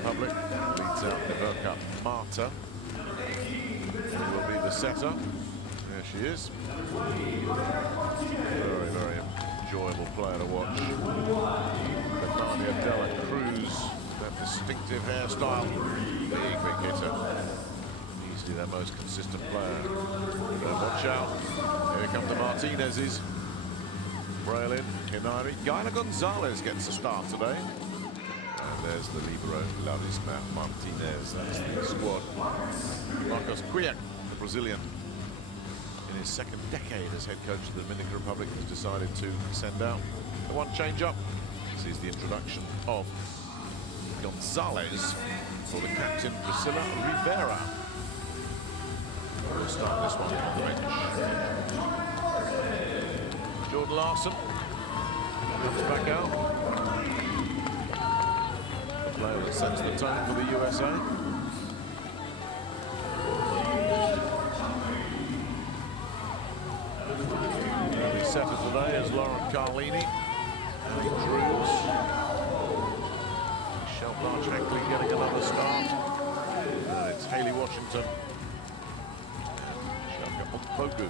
Republic. Leads out Iverka Marta. Who will be the setter. There she is. Very, very enjoyable player to watch. Stefania Dela Cruz, that distinctive hairstyle. Big hitter. Easily their most consistent player. And watch out. Here come the Martinez's. Braylin, Hinari. Guyla Gonzalez gets a start today. And there's the libero, Larisma Martinez. That's the squad. Marcos Quiac, the Brazilian, in his second decade as head coach of the Dominican Republic, has decided to send out the one change-up. This is the introduction of Gonzalez for the captain, Priscilla Rivera. We'll start this one on the bench. Jordan Larson comes back out. The player that sets the tone for the USA. The setter today is Lauren Carlini. Drews. Michelle Blanche-Hankley getting another start. And it's Hayley Washington. And Shelka Bogu.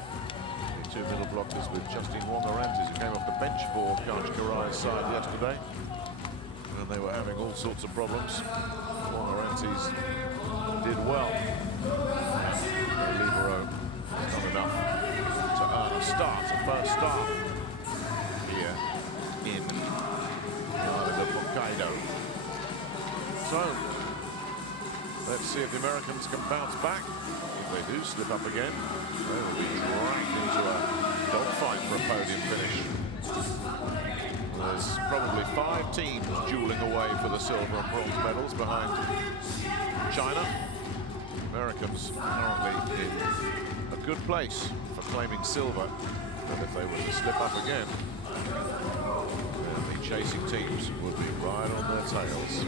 The two middle blockers with Justine Wong-Orantes, who came off the bench for Karch Karai's side yesterday. And they were having all sorts of problems. Wong-Orantes did well. The libero is not enough to earn a start, a first start here in the island of Hokkaido. So, let's see if the Americans can bounce back. If they do slip up again, they will be dragged into a dogfight for a podium finish. There's probably 5 teams dueling away for the silver and bronze medals behind China. Americans currently in a good place for claiming silver. And if they were to slip up again, the chasing teams would be right on their tails.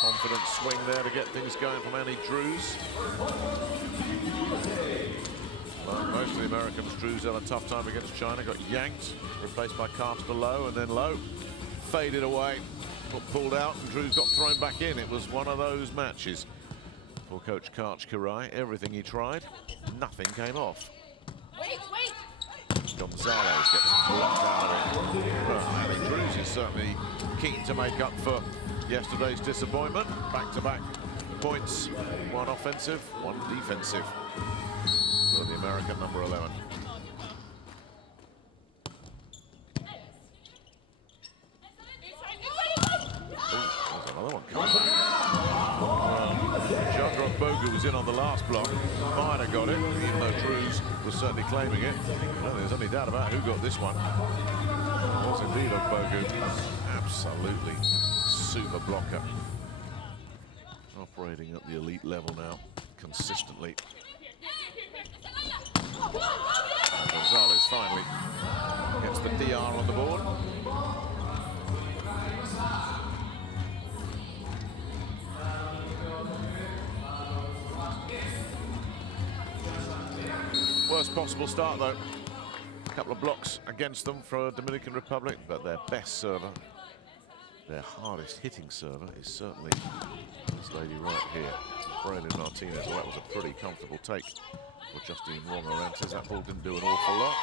Confident swing there to get things going from Annie Drews. Well, most of the Americans, Drews had a tough time against China, got yanked, replaced by Carter Lowe, and then Lowe faded away, got pulled out, and Drews got thrown back in. It was one of those matches for Coach Karch Karai. Everything he tried, nothing came off. Gonzalez gets blocked out of it. Well, Annie Drews is certainly keen to make up for yesterday's disappointment. Back-to-back points, one offensive, one defensive for the American number 11. Ooh, there's another one coming back. Jadrot Bogu was in on the last block. Might have got it, even though Drews was certainly claiming it. No, there's only doubt about who got this one. It was indeed on Bogu. Absolutely super blocker. Operating at the elite level now, consistently. And Gonzalez finally gets the DR on the board. Worst possible start though. A couple of blocks against them for Dominican Republic, but their best server, their hardest hitting server, is certainly this lady right here, Braylin Martinez. Well, that was a pretty comfortable take for Justine Wong-Orantes. That ball didn't do an awful lot.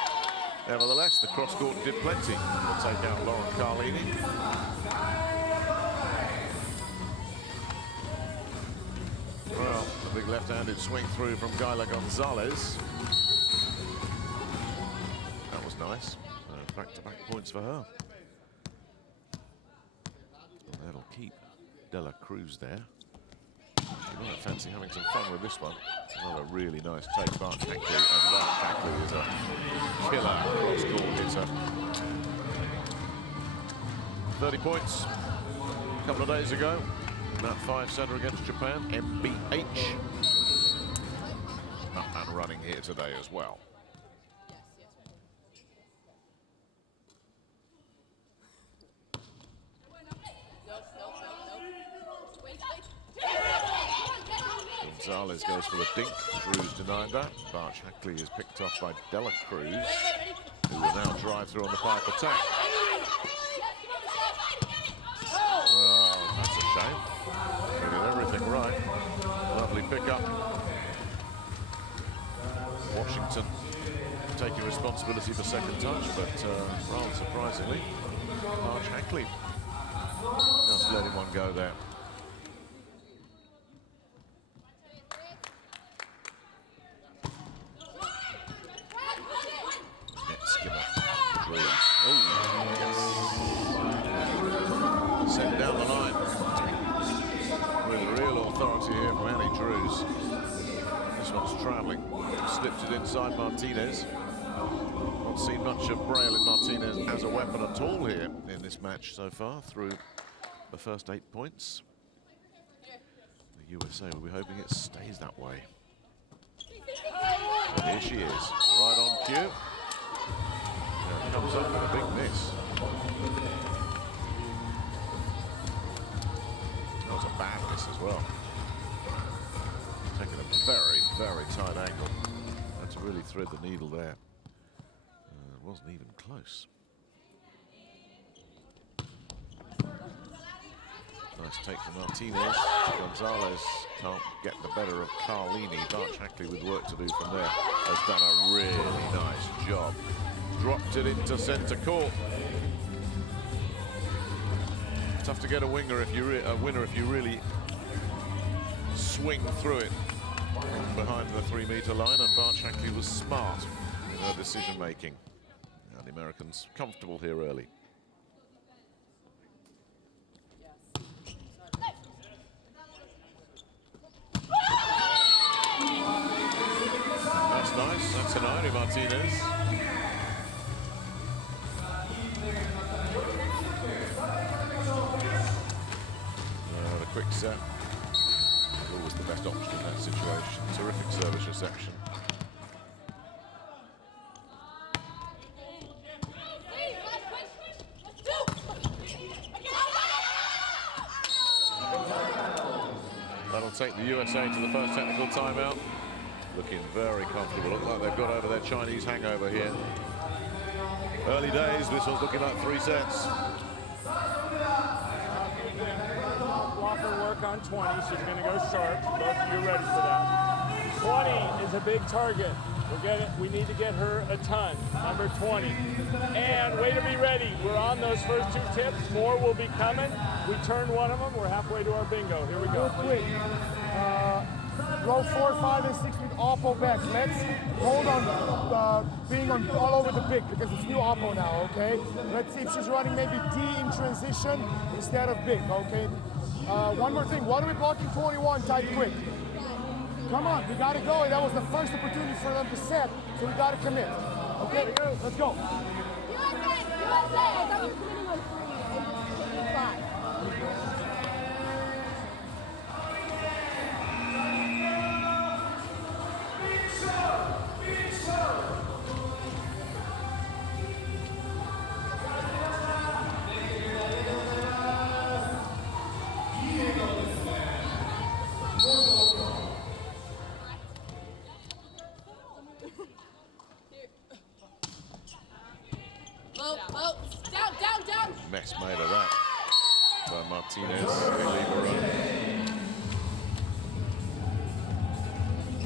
Nevertheless, the cross court did plenty to take out Lauren Carlini. Well, the big left-handed swing through from Guyla Gonzalez. That was nice. Back-to-back points for her. And that'll keep Dela Cruz there. She might fancy having some fun with this one. Another really nice take by Hankley, and that Hankley is a killer cross-court hitter. 30 points a couple of days ago. That 5-setter against Japan, MBH. Up and running here today as well. Gonzalez goes for the dink. Drews denied that. Barch Hackley is picked off by Dela Cruz, who will now drive through on the pipe attack. Oh, that's a shame. They did everything right. Lovely pickup. Washington taking responsibility for second touch, but rather surprisingly, Barch Hackley just letting one go there. Skimmer. Drews. Oh, yes. Sent down the line with real authority here from Annie Drews. This one's traveling. Slipped it inside Martinez. Not seen much of Braille in Martinez as a weapon at all here in this match so far through the first 8 points. The USA will be hoping it stays that way. And here she is, right on cue. Comes up with a big miss. That was a bad miss as well. Taking a very, very tight angle. Had to really thread the needle there. It wasn't even close. Nice take from Martinez. Gonzalez can't get the better of Carlini. Barch Hackley with work to do from there. Has done a really nice job. Dropped it into centre court. Tough to get a winner if you really swing through it behind the 3-meter line, and Barch Hackley was smart in her decision making. Now the Americans comfortable here early. That's nice. That's an Iri Martinez. The quick set is always the best option in that situation. Terrific service reception. That'll take the USA to the first technical timeout. Looking very comfortable. Look like they've got over their Chinese hangover here. Early days, this one's looking like 3 sets. Walker work on 20. She's going to go sharp. Both of you ready for that. 20 is a big target. We need to get her a ton. Number 20. And way to be ready. We're on those first 2 tips. More will be coming. We turned one of them. We're halfway to our bingo. Here we go. Quick. Row 4, 5, and 6 with oppo back. Let's hold on being on all over the pick because it's new oppo now, okay? Let's see if she's running maybe D in transition instead of big, okay? One more thing. What are we blocking 21 tight quick? Come on, we gotta go. That was the first opportunity for them to set, so we gotta commit. Okay, let's go. USA! I thought you were committing on 3 and 5. Down. Mess made of that by Martinez.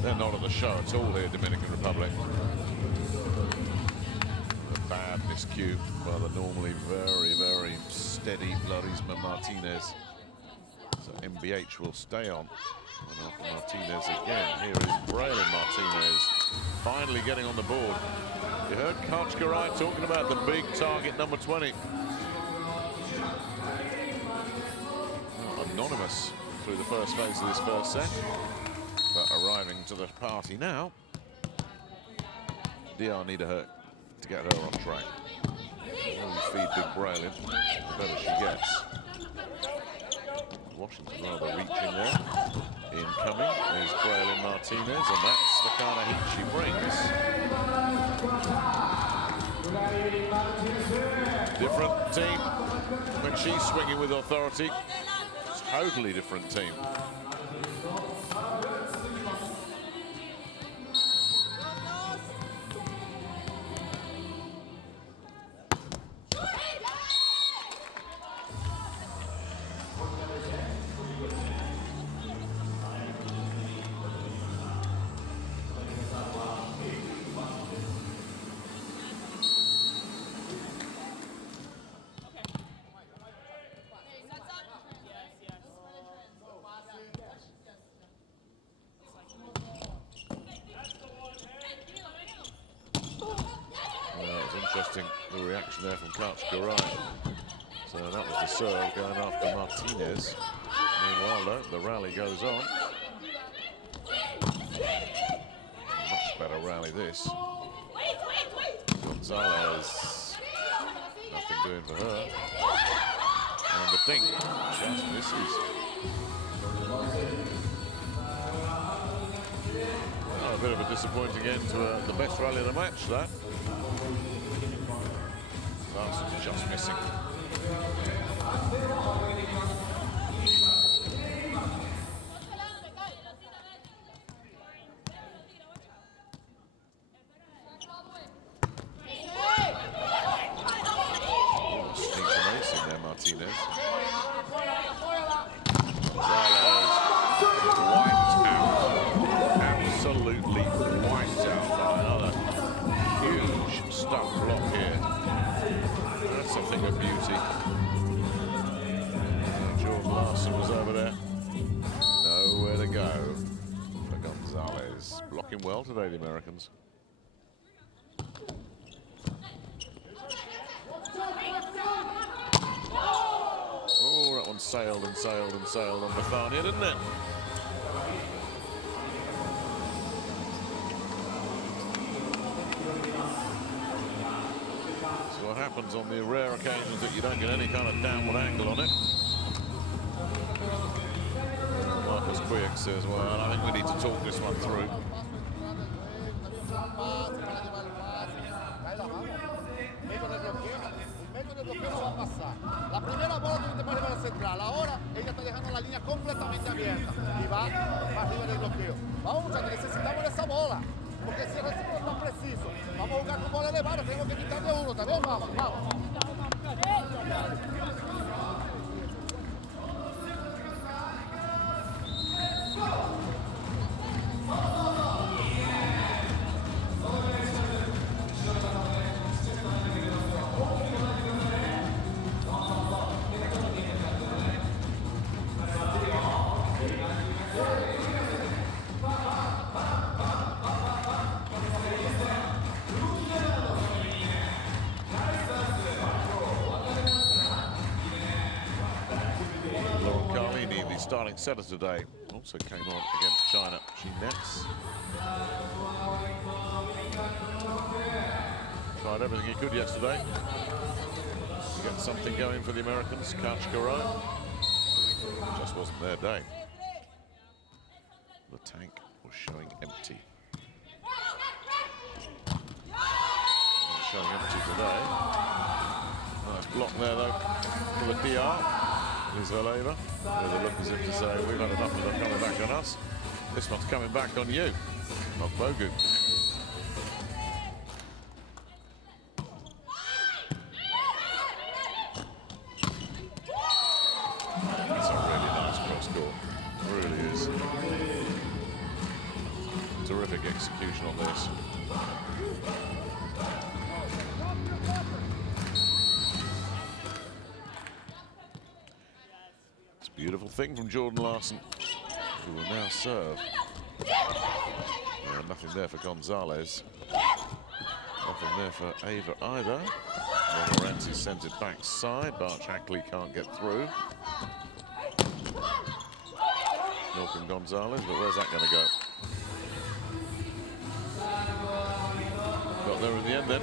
They're not on the show at all here, Dominican Republic. A bad miscue by the normally very, very steady Larisma Martinez. So MBH will stay on. And after Martinez again, here is Braylon Martinez finally getting on the board. You heard Coach Garay talking about the big target, number 20. Anonymous through the first phase of this first set, but arriving to the party now. DR need her to get her on track. The more you feed Big Braylon, the better she gets. Washington rather reaching there. Incoming is Braylon Martinez, and that's the kind of heat she brings. Different team when she's swinging with authority. Totally different team. Interesting, the reaction there from Kaczkarai. So that was the serve going after Martinez. Meanwhile, though, the rally goes on. Much better rally this. Gonzalez, nothing doing for her. And the thing just misses. Oh, a bit of a disappointing end to the best rally of the match, that. Larson's just missing. Martinez. Gonzalez wiped out, absolutely wiped out by another huge stuck block here. That's a thing of beauty. Jordan Larson was over there. Nowhere to go for Gonzalez. Blocking well today, the Americans. Oh, that one sailed and sailed and sailed on Bethania, didn't it? So what happens on the rare occasions that you don't get any kind of downward angle on it. Marcus Quick says, well, I think we need to talk this one through. La primera bola tuviste para arriba a la central, ahora ella está dejando la línea completamente abierta y va arriba del bloqueo. Vamos muchachos, necesitamos esa bola, porque si el recinto está preciso, vamos a jugar con bola elevada, tenemos que quitarle uno, también vamos. Starting setter today also came on against China. She nets. Tried everything he could yesterday to get something going for the Americans. Kaczkarai just wasn't their day. The tank was showing empty. Not showing empty today. Nice block there though for the DR. Is Valeva with a look as if to say, we've had enough of them coming back on us. This one's coming back on you, not Bogu. That's a really nice cross court. It really is. Terrific execution on this. Beautiful thing from Jordan Larson, who will now serve. Nothing there for Gonzalez. Nothing there for Ava either. Montmorency sends it backside. Barch Ackley can't get through. Milton Gonzalez, but where's that going to go? Got there in the end then.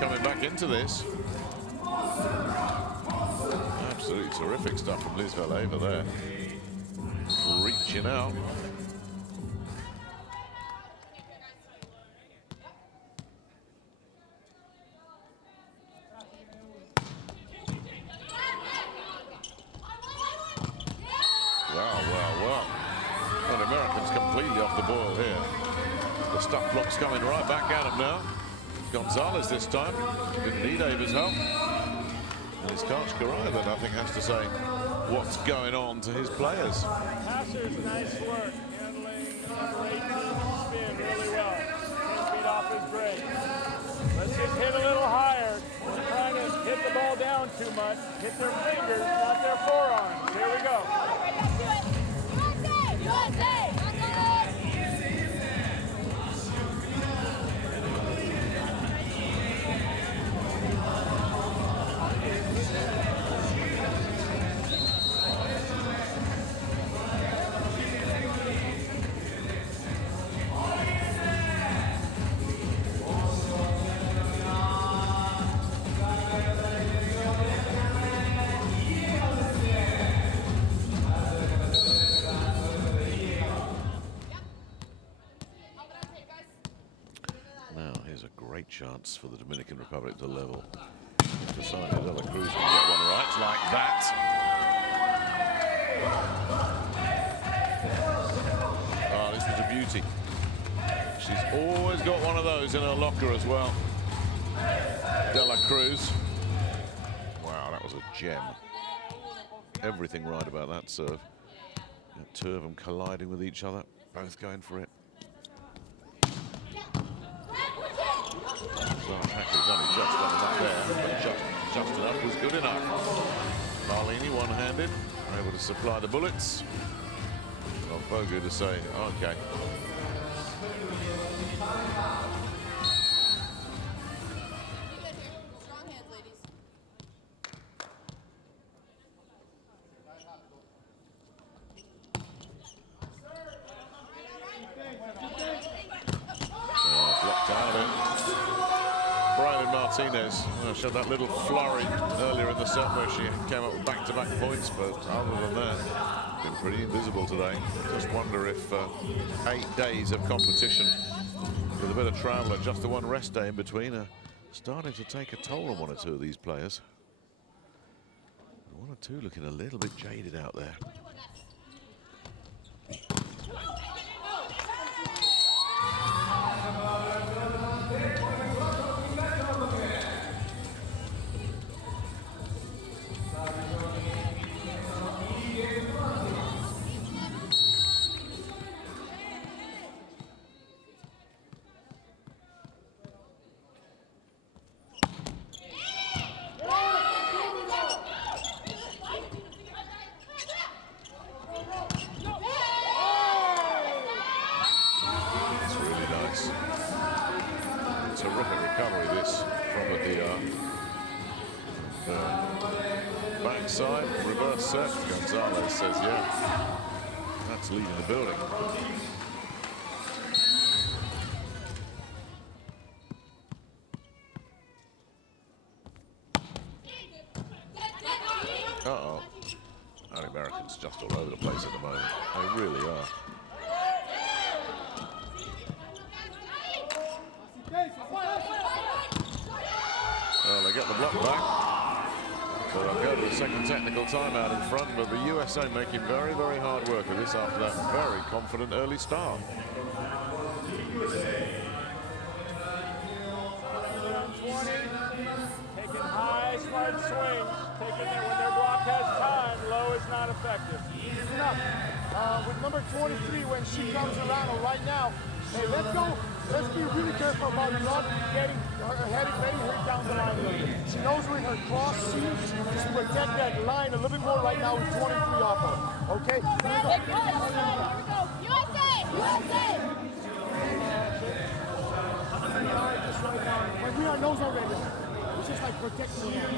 Coming back into this. Absolutely terrific stuff from Liz Valeva there. Reaching out. Wow. Well, the Americans completely off the boil here. The stuff block's coming right back at him now. Gonzalez this time. Didn't need Ava's help. And it's Kashkarai that I think has to say what's going on to his players. Passer's nice work, handling number 18 spin really well. 10 feet off his break. Let's just hit a little higher. We're trying to hit the ball down too much. Hit their fingers, not their forearms. Here we go. USA! Chance for the Dominican Republic to level. Decided De La Cruz can get one right like that. Oh, this was a beauty. She's always got one of those in her locker as well. De La Cruz. Wow, that was a gem. Everything right about that serve. Two of them colliding with each other, both going for it. Well, Hacker's only just done that there, but just enough was good enough. Marlini one-handed, able to supply the bullets. Well, Bogu to say, okay. Strong hands, ladies. Blocked out of it. Martinez showed that little flurry earlier in the set where she came up with back-to-back points, but other than that, been pretty invisible today. Just wonder if 8 days of competition with a bit of travel and just the one rest day in between are starting to take a toll on one or two of these players. One or two looking a little bit jaded out there. Backside, reverse set. Gonzalez says, yeah, that's leaving the building. Uh-oh. The Americans just all over the place at the moment. They really are. Well, they get the block back. So they'll go to the second technical timeout in front, but the USA making very, very hard work of this after that very confident early start. Taking high, smart swings. Taking it when their block has time. Low is not effective. Enough. With number 23, when she comes around, or right now, hey, let's go. Let's be really careful about not getting her headed, letting her down the line a little bit. She knows with her cross seam, just protect that line a little bit more right now with 23 off her. Okay? Here we go. USA! USA! When we are nose already, it's just like protecting her.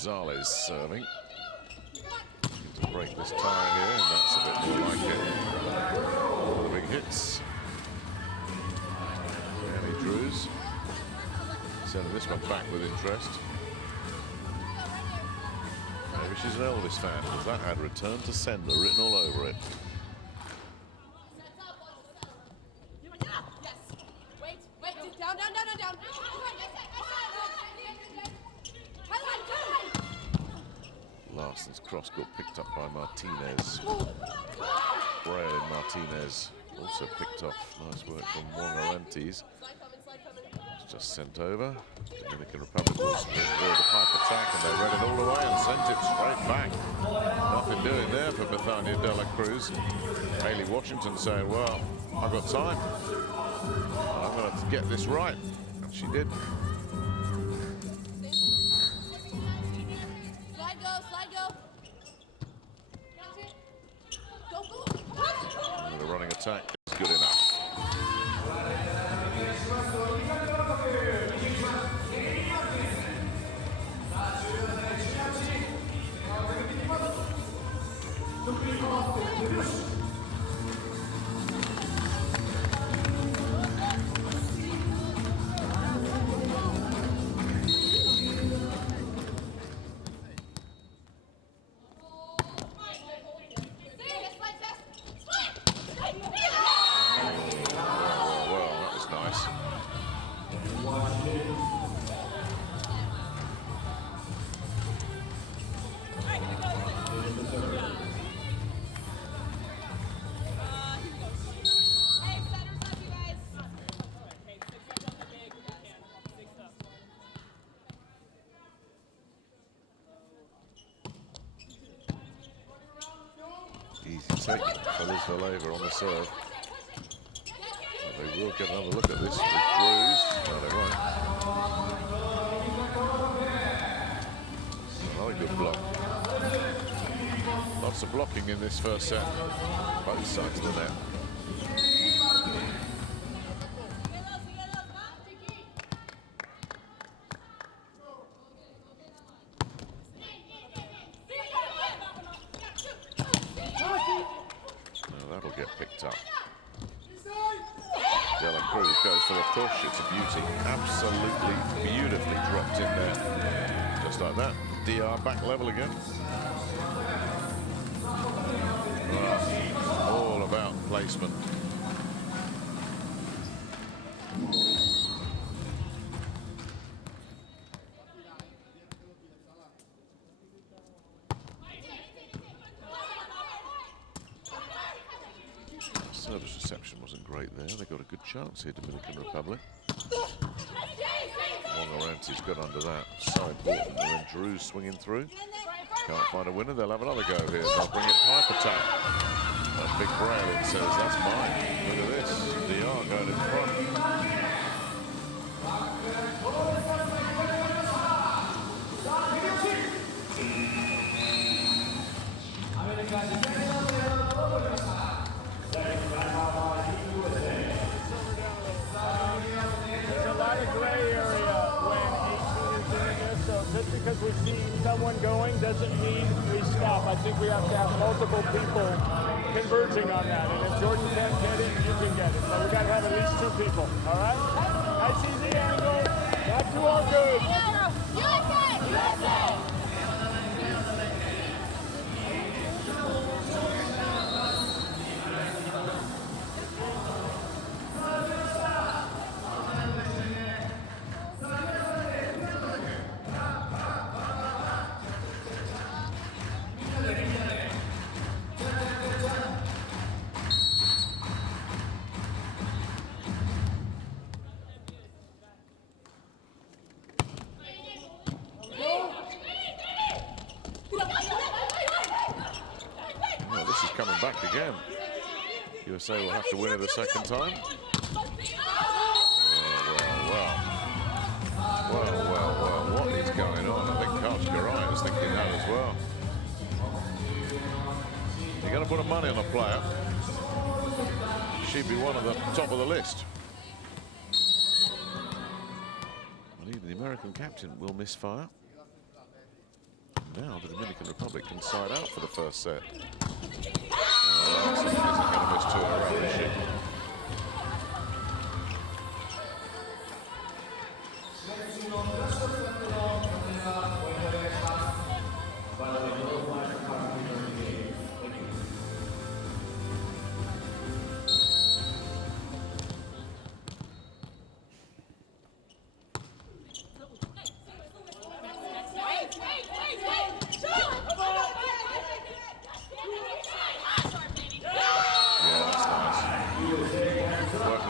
Gonzalez serving. To break this tie here, and that's a bit more like it. One of the big hits. Annie Drews sending this one back with interest. Maybe she's an Elvis fan, because that had "Return to Sender" written all over it. Larson's cross got picked up by Martinez. Braille and Martinez also picked off. Nice work from Wong Arantes. It's just sent over. Dominican Republic was the pipe attack, and they read it all the way and sent it straight back. Nothing doing there for Bethania de la Cruz. Hayley Washington saying, well, I've got time. I'm going to get this right. And she did. The running attack is good enough. Easy take for Liz Valeva on the serve. Well, they will get another look at this with Drews. No, they won't. Another good block. Lots of blocking in this first set. Both sides of the net. That'll get picked up. De La Cruz goes for the push. It's a beauty. Absolutely beautifully dropped in there. Just like that. DR back level again. All about placement. Service reception wasn't great there. They got a good chance here, Dominican Republic. Wong Arantes got under that. So important. And then Drews swinging through. Can't find a winner. They'll have another go here. They'll bring it pipe attack. That big Braille says, that's mine. Look at this. DR going in front. Just because we see someone going doesn't mean we stop. I think we have to have multiple people converging on that. And if Jordan can't get it, you can get it. So we got to have at least 2 people. All right? Nice easy angle. Back to all good. USA! USA! Back again. USA will have to win it a second time. Well, what is going on? I think Karsh Garai is thinking that as well. You're going to put a money on a player. She'd be one of the top of the list. But even the American captain will misfire. Now the Dominican Republic can side out for the first set. Larson isn't going to miss two in a row, is she?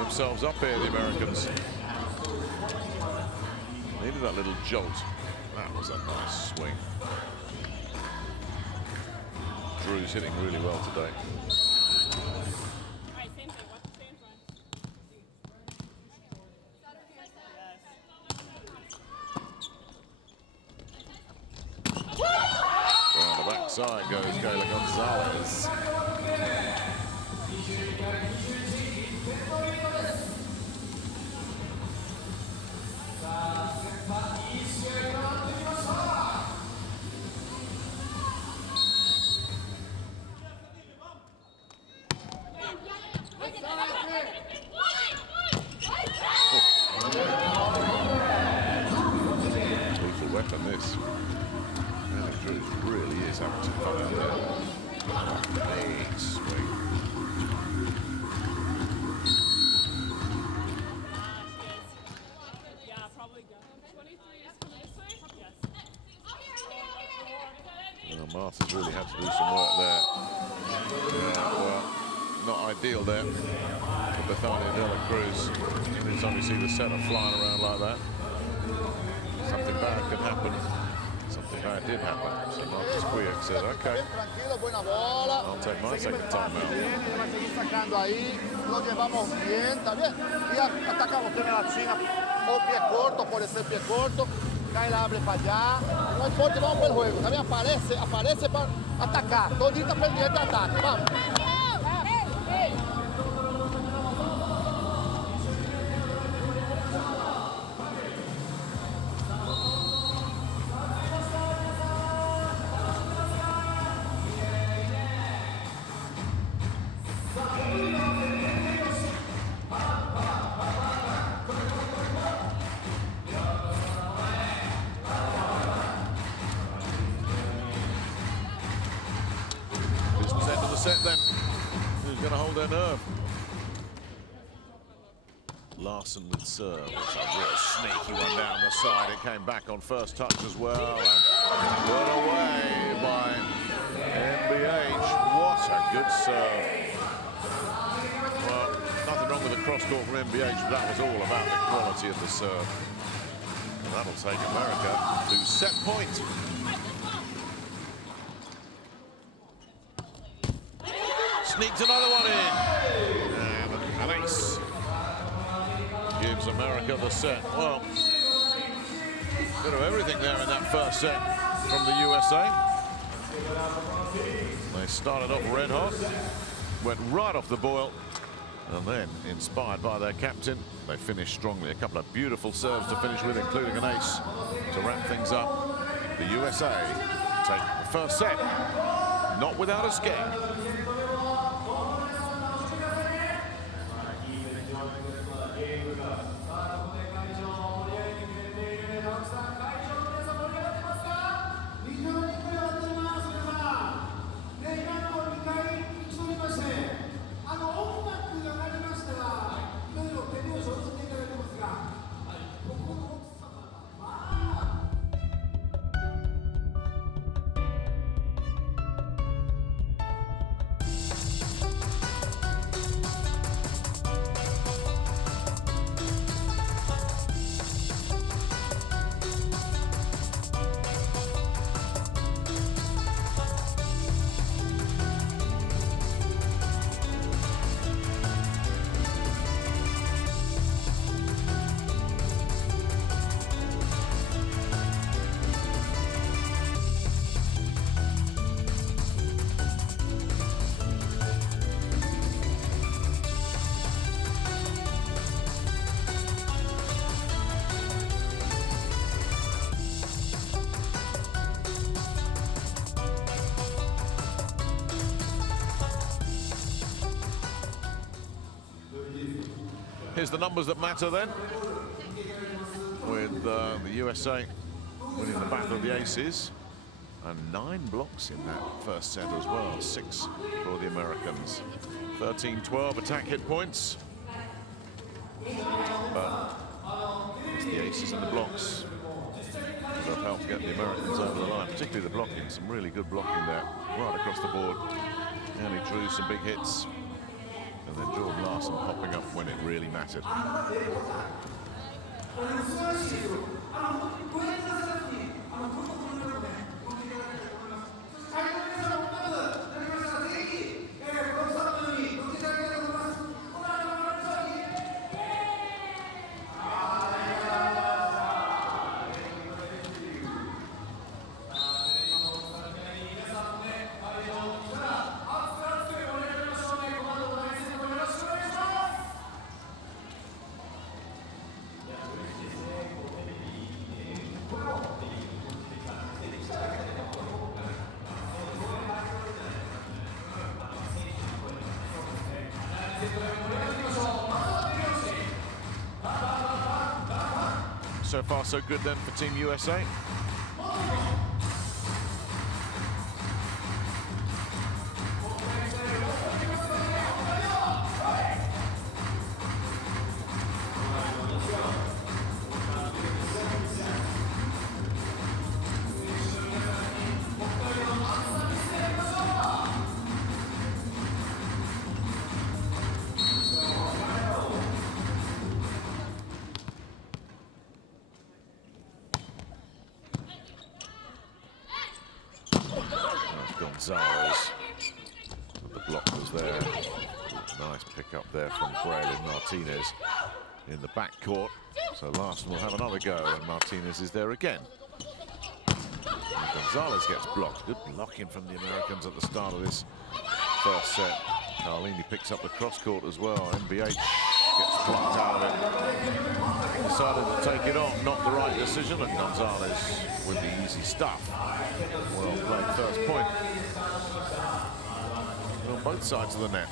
Themselves up here, the Americans. Needed that little jolt. That was a nice swing. Drew's hitting really well today. Down the backside goes Kayla Gonzalez. Lethal weapon, this. Alex Drews really is having some fun out there. Big swing. Martha's really had to do some work there. Yeah, well, not ideal there for Bethania de la Cruz. Anytime you see the setter flying around like that, something bad can happen. Something bad did happen. So Marcus Quiek said, okay, I'll take my second time out. Lo llevamos bien, está bien. Y atacamos primero a China. O pie corto, puede ser pie corto. Kayla abre para allá. No importa, vamos por el juego. También aparece para atacar. Todita pendiente de ataque. Vamos. Set then. Who's going to hold their nerve? Larson with serve. It's a real sneaky one down the side. It came back on first touch as well and put away by NBH. What a good serve. Well, nothing wrong with the cross court from NBH, but that was all about the quality of the serve. And that'll take America to set point. Sneaks another one in. And an ace gives America the set. Well, bit of everything there in that first set from the USA. They started off red hot, went right off the boil, and then, inspired by their captain, they finished strongly. A couple of beautiful serves to finish with, including an ace to wrap things up. The USA take the first set, not without a scare. Here's the numbers that matter then, with the USA winning the battle of the aces, and 9 blocks in that first set as well, 6 for the Americans. 13-12 attack hit points, but it's the aces and the blocks that have helped get the Americans over the line, particularly the blocking. Some really good blocking there, right across the board. And he drew some big hits, and then Jordan Larson popping up when it really mattered. So far, so good then for Team USA. Gonzalez, the block was there. Nice pick up there from Braylon Martinez in the backcourt. So Larson will have another go, and Martinez is there again. And Gonzalez gets blocked. Good blocking from the Americans at the start of this first set. Carlini picks up the cross-court as well. MBH gets blocked out of it. Decided to take it on, not the right decision, and Gonzalez with the easy stuff. Well played first point. On both sides of the net.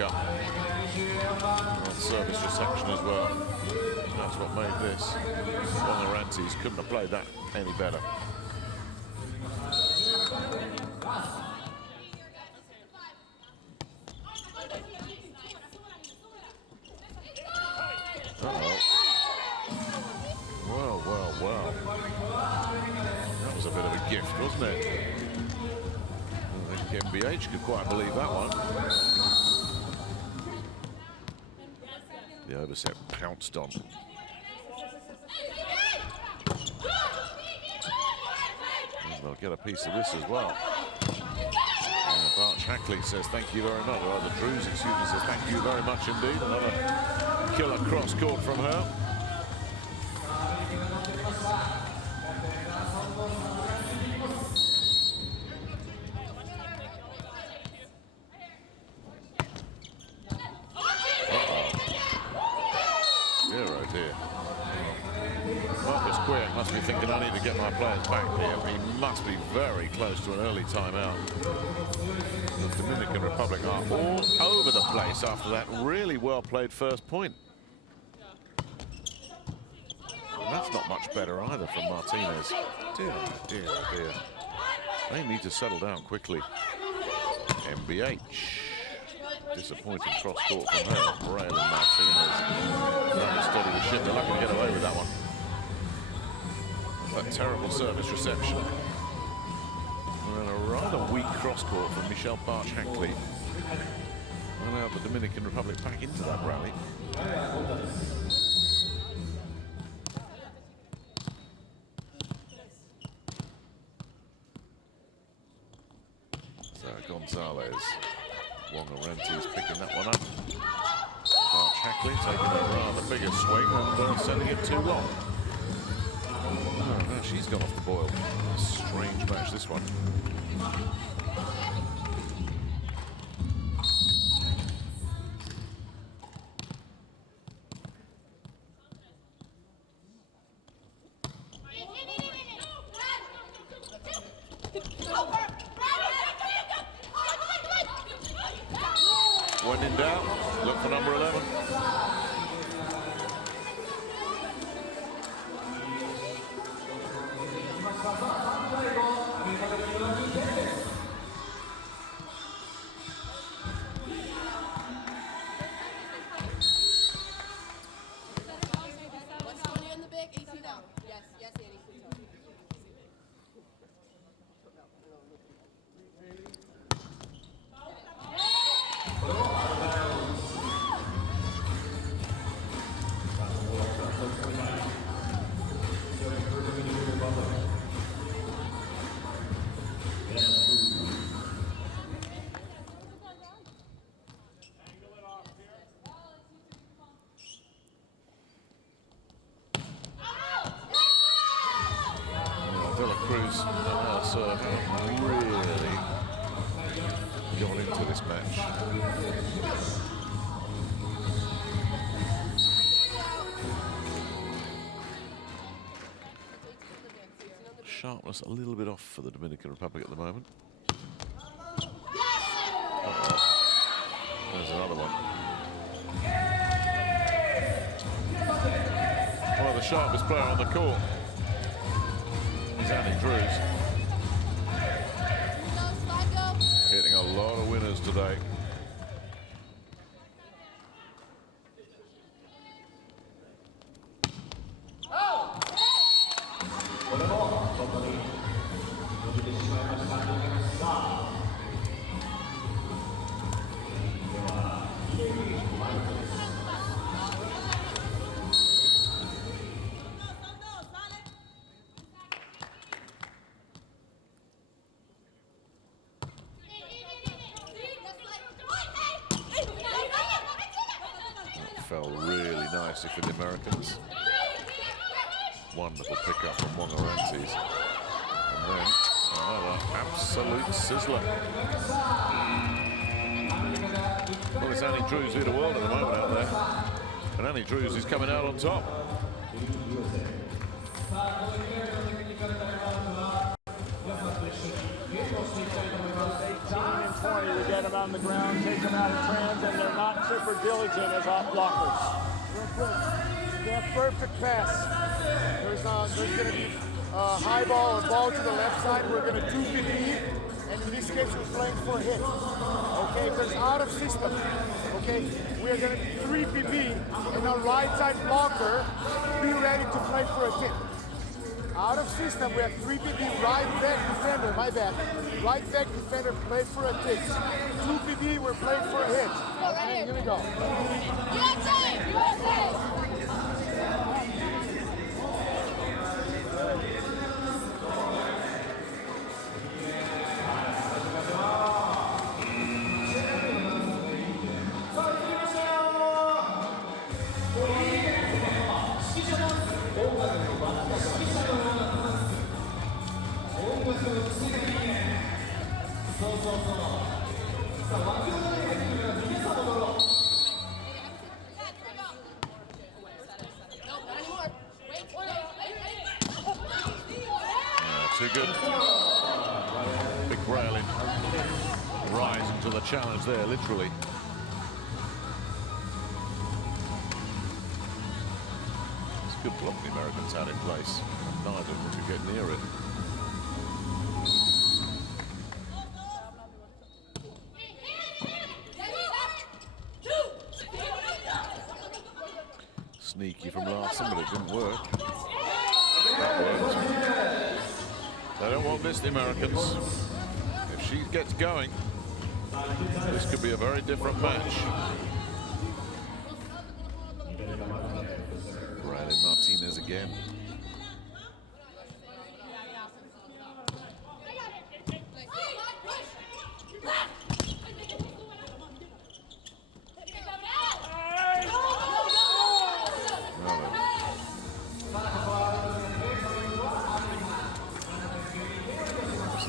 Up on service reception as well. That's what made this. Orantes couldn't have played that any better. Well. That was a bit of a gift, wasn't it? I think MBH could quite believe that one. The overset pounced on. And they'll get a piece of this as well. And Bart Shackley says thank you very much. Or the Drews, excuse me, says thank you very much indeed. Another killer cross court from her. Must be thinking I need to get my players back here. He must be very close to an early timeout. The Dominican Republic are all over the place after that really well played first point. And that's not much better either from Martinez. Dear. They need to settle down quickly. MBH. Disappointing cross court from her. Braylon Martinez. Trying to steady the ship. They're not going to get away with that one. That terrible service reception. And a rather weak cross-court from Michelle Barch-Hankley. Allowed the Dominican Republic back into that rally. So Gonzalez, Wong-Orente's picking that one up. Barch-Hankley taking a rather bigger swing and sending it too long. Oh, no, she's gone off the boil. A strange match, this one. When in doubt, look for number 11. Cruz really gone into this match. Sharpness a little bit off for the Dominican Republic at the moment. There's another one. Well, the sharpest player on the court. Annie Drews. Hitting a lot of winners today. Fell really nicely for the Americans. Wonderful pickup from Wongarantes. And then another absolute sizzler. Well, it's Annie Drews who the world at the moment out there. And Annie Drews is coming out on top. 20, we get them on the ground, take them out of trans, and they're not super diligent as off blockers. They're perfect pass. There's going to be high ball or ball to the left side. We're going to 2-50, and in this case, we're playing for a hit. Okay, if there's out of system, okay, we're going to be 3 PB, and our right side blocker be ready to play for a tip. Out of system, we have 3 PB, right back defender, my bad. Right back defender, play for a tip. 2 PB, we're playing for a hit. And here we go. USA! USA! Too good. Big railing. Rising to the challenge there, literally. It's a good block the Americans had in place. Neither of them could get near it. Sneaky from Larson, but it didn't work. That worked. They don't want this, the Americans. If she gets going, this could be a very different match. Riley Martinez again.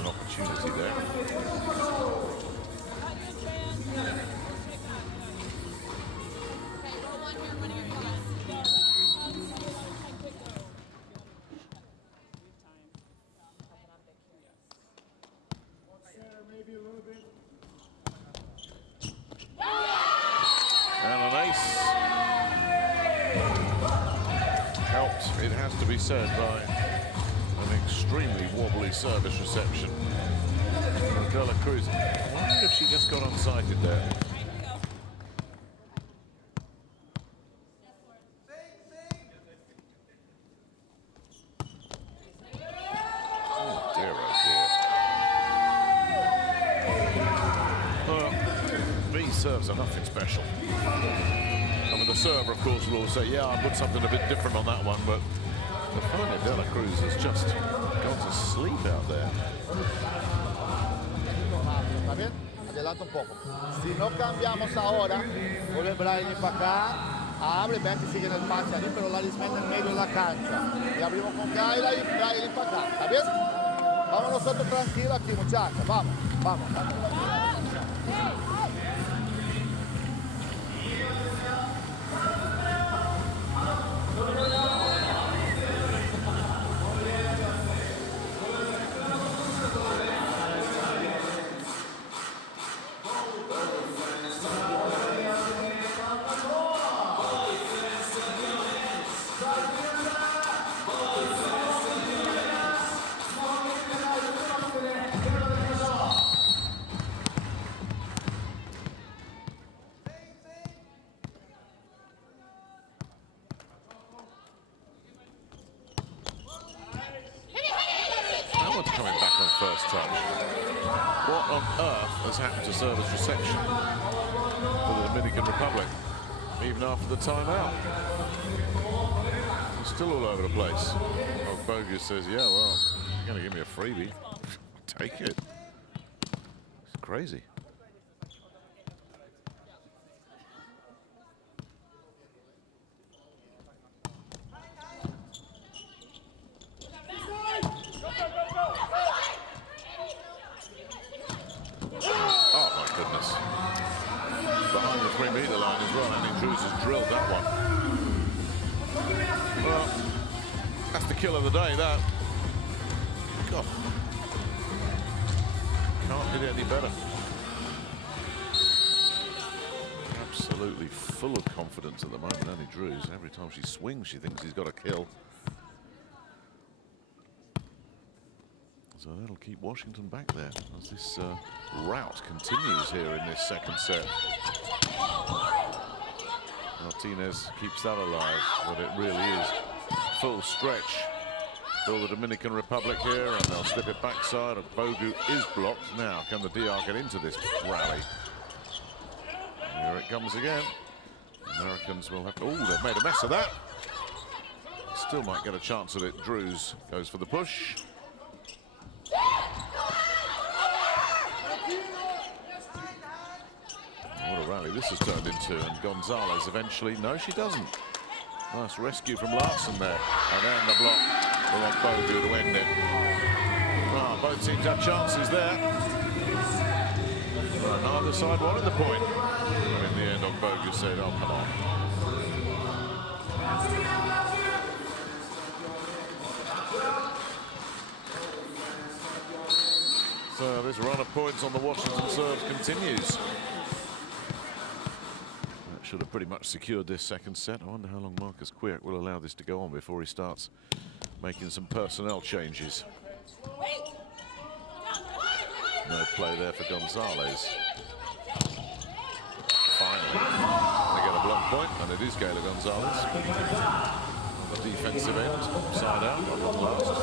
Opportunity there. it has to be said, by an extremely wobbly service reception. De La Cruz, I wonder if she just got unsighted there. Oh dear, oh dear. Well, these serves are nothing special. I mean, the server, of course, will say, yeah, I put something a bit different on that one, but finally De La Cruz has just gone to sleep out there. ¿Está bien? Adelanta un poco. Si no cambiamos ahora, vuelve Brian para acá, abre, ven que sigue en el pase ahí, pero la dismete en medio de la cancha. Y abrimos con Gaila y Brian para acá. ¿Está bien? Vamos nosotros tranquilos aquí, muchachos. Vamos, vamos, vamos. First touch. What on earth has happened to service reception for the Dominican Republic, even after the timeout? It's still all over the place. Oh, Bogus says, yeah, well, you're going to give me a freebie. Take it. It's crazy. Behind the 3-meter line as well, and Drews has drilled that one. Well, that's the kill of the day, that. God. Can't hit it any better. Absolutely full of confidence at the moment, Annie Drews. Every time she swings, she thinks she's got a kill. So that'll keep Washington back there as this rout continues here in this second set. Martinez keeps that alive, but it really is full stretch for the Dominican Republic here, and they'll slip it backside. Bogu is blocked. Now, can the DR get into this rally? Here it comes again. Americans will have to... Oh, they've made a mess of that. Still might get a chance at it. Drews goes for the push. What a rally this has turned into, and Gonzalez eventually... No, she doesn't. Nice rescue from Larson there. And then the block for Bogu to end it. Well, both teams had chances there. Well, neither side wanted the point. But in the end, Bogu said, oh, come on. So this run of points on the Washington serve continues. That should have pretty much secured this second set. I wonder how long Marcus Quick will allow this to go on before he starts making some personnel changes. No play there for Gonzalez. Finally, they get a block point, and it is Gayla Gonzalez. On the defensive end, side out, on the last.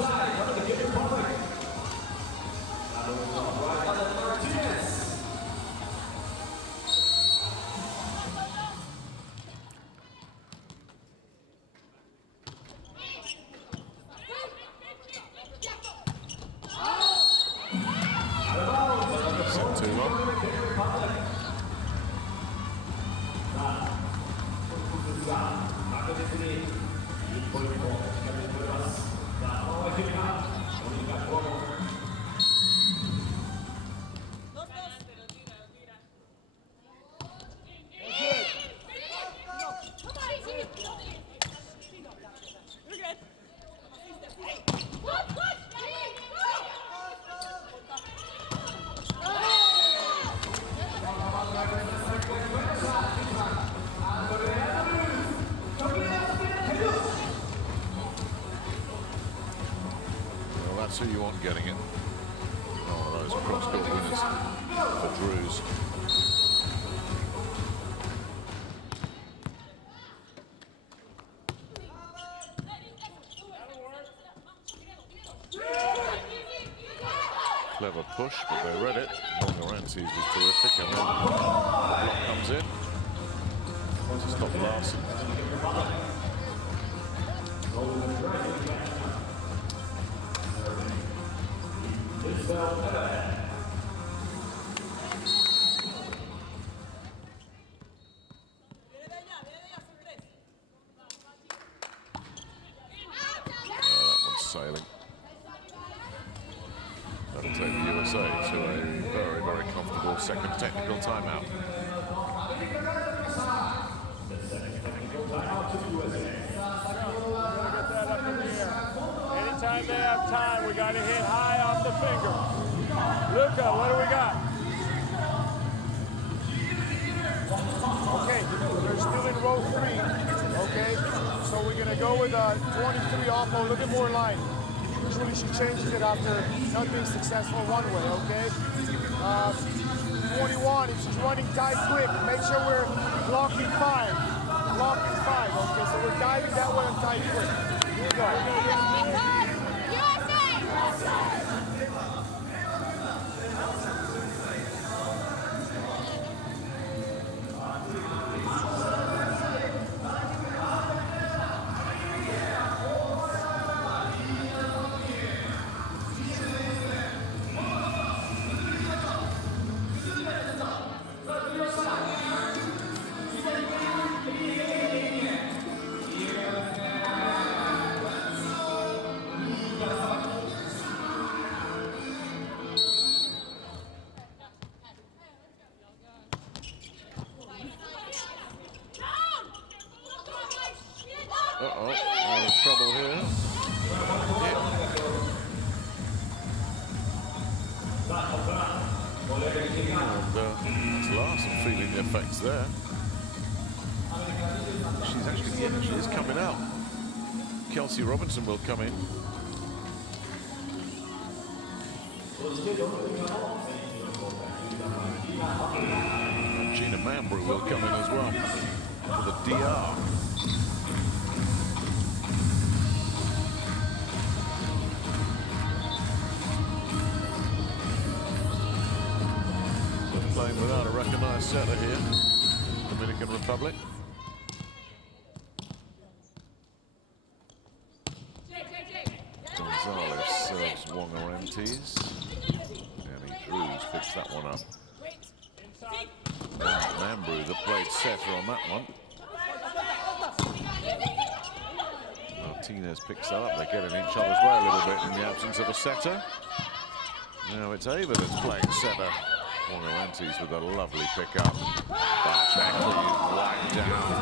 who you want getting it. Oh, those cross-court winners for Drews. Clever push, but they read it. Montmorency's was terrific, and then the block comes in to stop Larson. That one's sailing. That'll take the USA to a very, very comfortable second technical timeout. Anytime they have time, we got to hit high off the finger. Luca, what do we got? Okay, they're still in row 3. Okay, so we're gonna go with 23 off, a little bit more line. Usually she changes it after not being successful one way. Okay, 21. If she's running tight quick, make sure we're blocking 5. Blocking 5. Okay, so we're diving that way and tight quick. Here we go. Uh-oh, trouble here. And it's Larson feeling the effects there. She's actually, yeah, she is coming out. Kelsey Robinson will come in. And Gina Mambrew will come in as well for the DR. Playing without a recognized setter here, Dominican Republic. Gonzalez serves Wong-Arantes. Danny Drews picks that one up. Mambrew, the played setter on that one. Martinez picks that up. They get in each other's way a little bit in the absence of a setter. Now it's Ava that's playing setter. Wong-Arantes with a lovely pickup. That's actually whacked down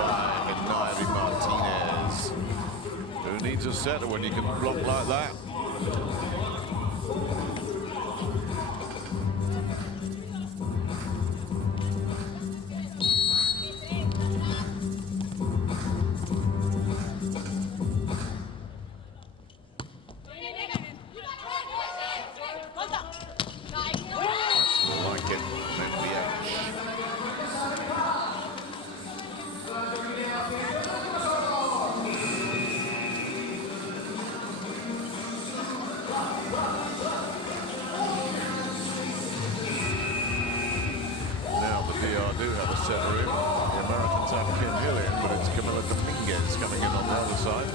by Ivy Martinez. Who needs a setter when you can block like that? Coming in on the other side.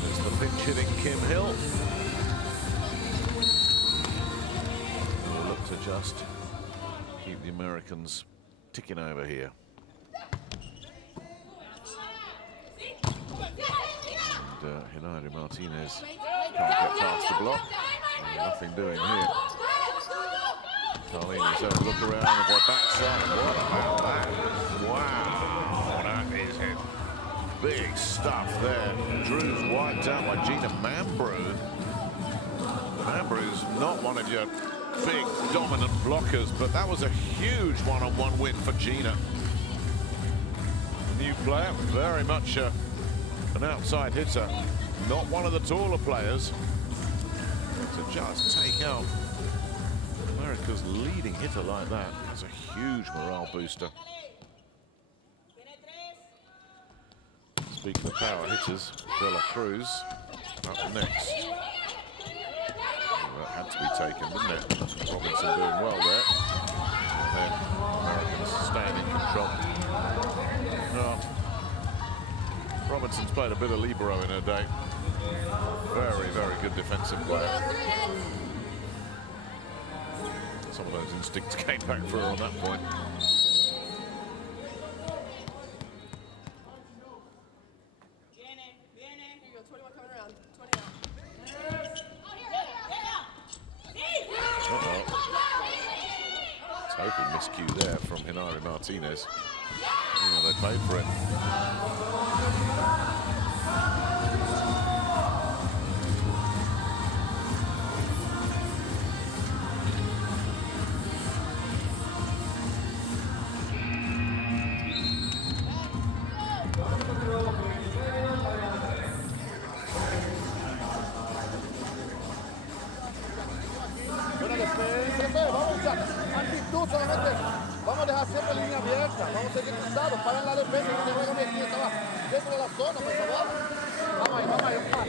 There's the pinch hitting Kim Hill. We'll look to just keep the Americans ticking over here. And Hilary Martinez can't get past the block. Nothing doing here. Carlene is able to look around with their backside. What about that? Wow, that is it. Big stuff there. Drew's wiped out by Gina Mambrew. Mambrew's not one of your big dominant blockers, but that was a huge one-on-one win for Gina. New player, very much a An outside hitter, not one of the taller players. To just take out America's leading hitter like that, that's a huge morale booster. Speaking of power hitters, De La Cruz up next. That had to be taken, didn't it? Robinson doing well there. And then Americans staying in control. No. Robinson's played a bit of libero in her day. Very, very good defensive player. Some of those instincts came back for her on that point. Total miscue there from Hinari Martinez. You know, they paid for it. Buena defensa, vamos ya, actitud solamente, vamos a dejar siempre línea abierta, vamos a seguir cruzados, para la defensa, que te juega mi equipo, estaba dentro de la zona, por favor. Vamos ahí, vamos ahí, vamos.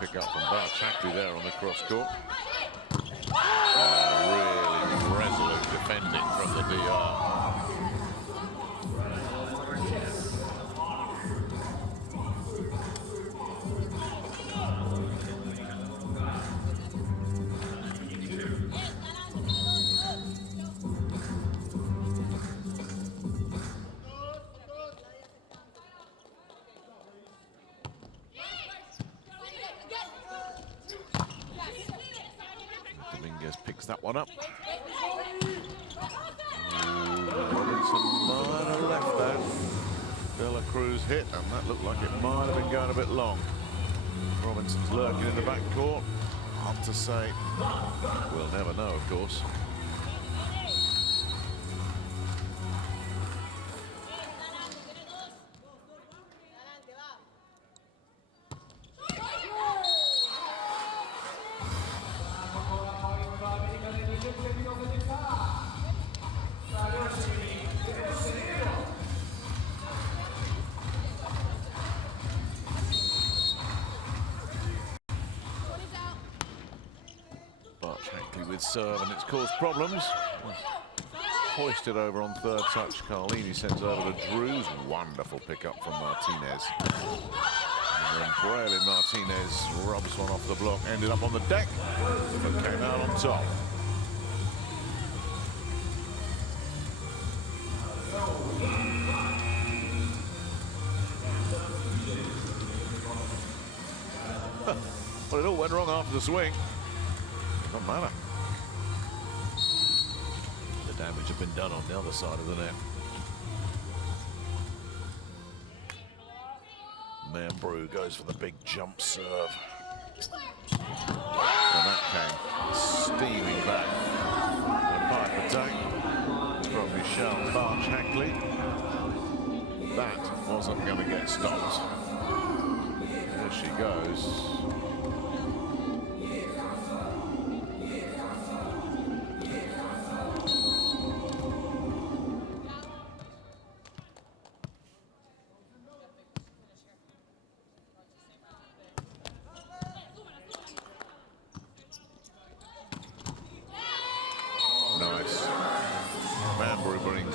Pick up from Barchakli there on the cross court. Really resolute defending from the DR. Picks that one up. Robinson might have left that. De La Cruz hit, and that looked like it might have been going a bit long. Robinson's lurking in the backcourt. Hard to say. We'll never know, of course. With serve, and it's caused problems. Hoisted over on third touch. Carlini sends over to Drews. Wonderful pickup from Martinez. And then Braylon Martinez rubs one off the block. Ended up on the deck, but came out on top. Well, it all went wrong after the swing. Doesn't matter. The damage had been done on the other side of the net. Mambrou goes for the big jump serve. And that came steaming back. A pipe attack from Michelle Barchakli. That wasn't going to get stopped. There she goes.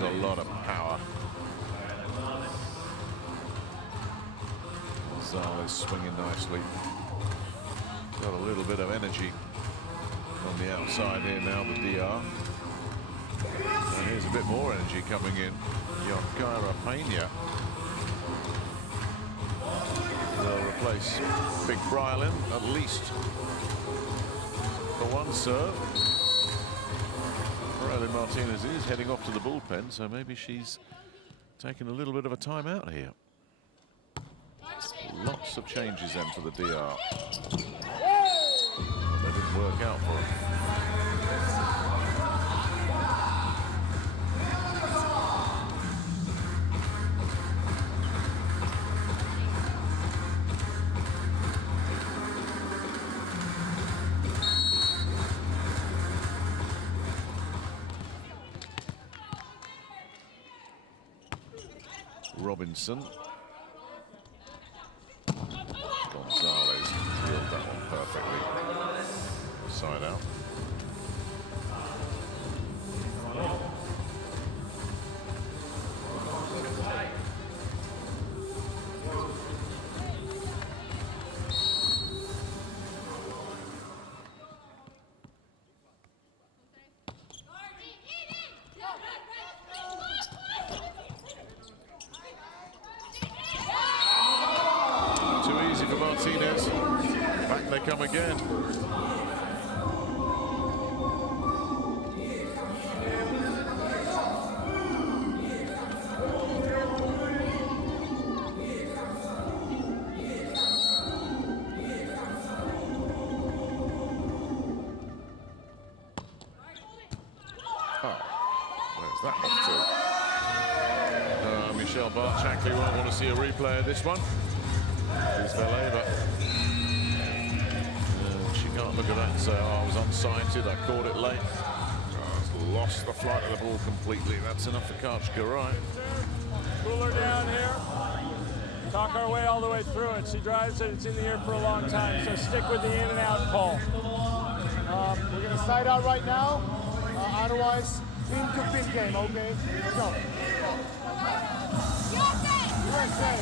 a lot of power. Gonzalez swinging nicely. Got a little bit of energy on the outside here now, the DR. And here's a bit more energy coming in. Yonkaira Pena will replace Big Brylin, at least for one serve. Brylin Martinez is heading off to the bullpen, so maybe she's taking a little bit of a time out here. Lots of changes then for the DR. They didn't work out for him. Robinson. Gonzalez drilled that one perfectly. Side out. Too easy for Martinez. Back they come again. That off to? Michelle Barchackley won't want to see a replay of this one. She's valet, but she can't look at that and say, oh, I was unsighted, I caught it late. Oh, lost the flight of the ball completely. That's enough for Kaczkarai. Pull her down here. Talk our way all the way through it. She drives it, it's in the air for a long time, so stick with the in and out call. We're going to side out right now. Otherwise, pin to pin game, okay? Go. USA.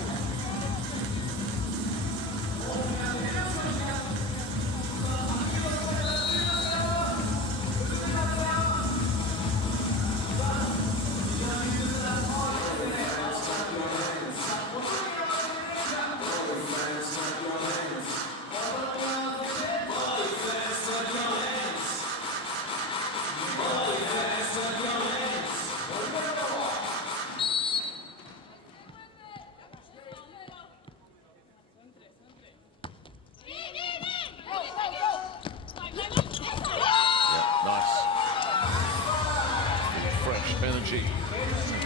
Energy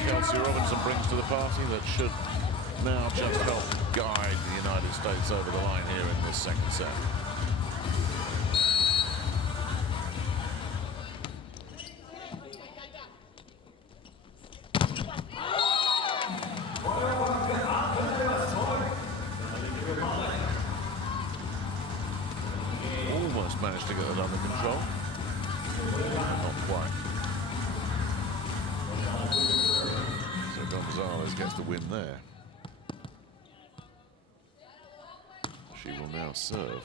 Kelsey Robinson brings to the party that should now just help guide the United States over the line here in this second set. Almost managed to get it under control. Not quite. So Gonzalez gets the win there. She will now serve.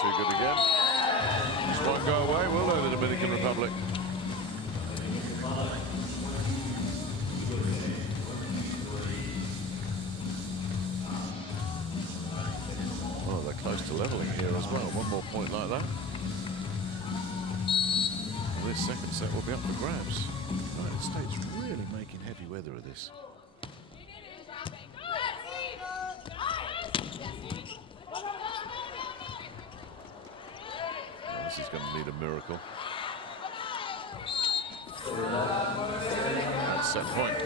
Too good again. Just won't go away, will they, the Dominican Republic? Well, they're close to leveling here as well. One more point like that. This second set will be up for grabs. The United States really making heavy weather of this. Oh, this is going to need a miracle. That's set point.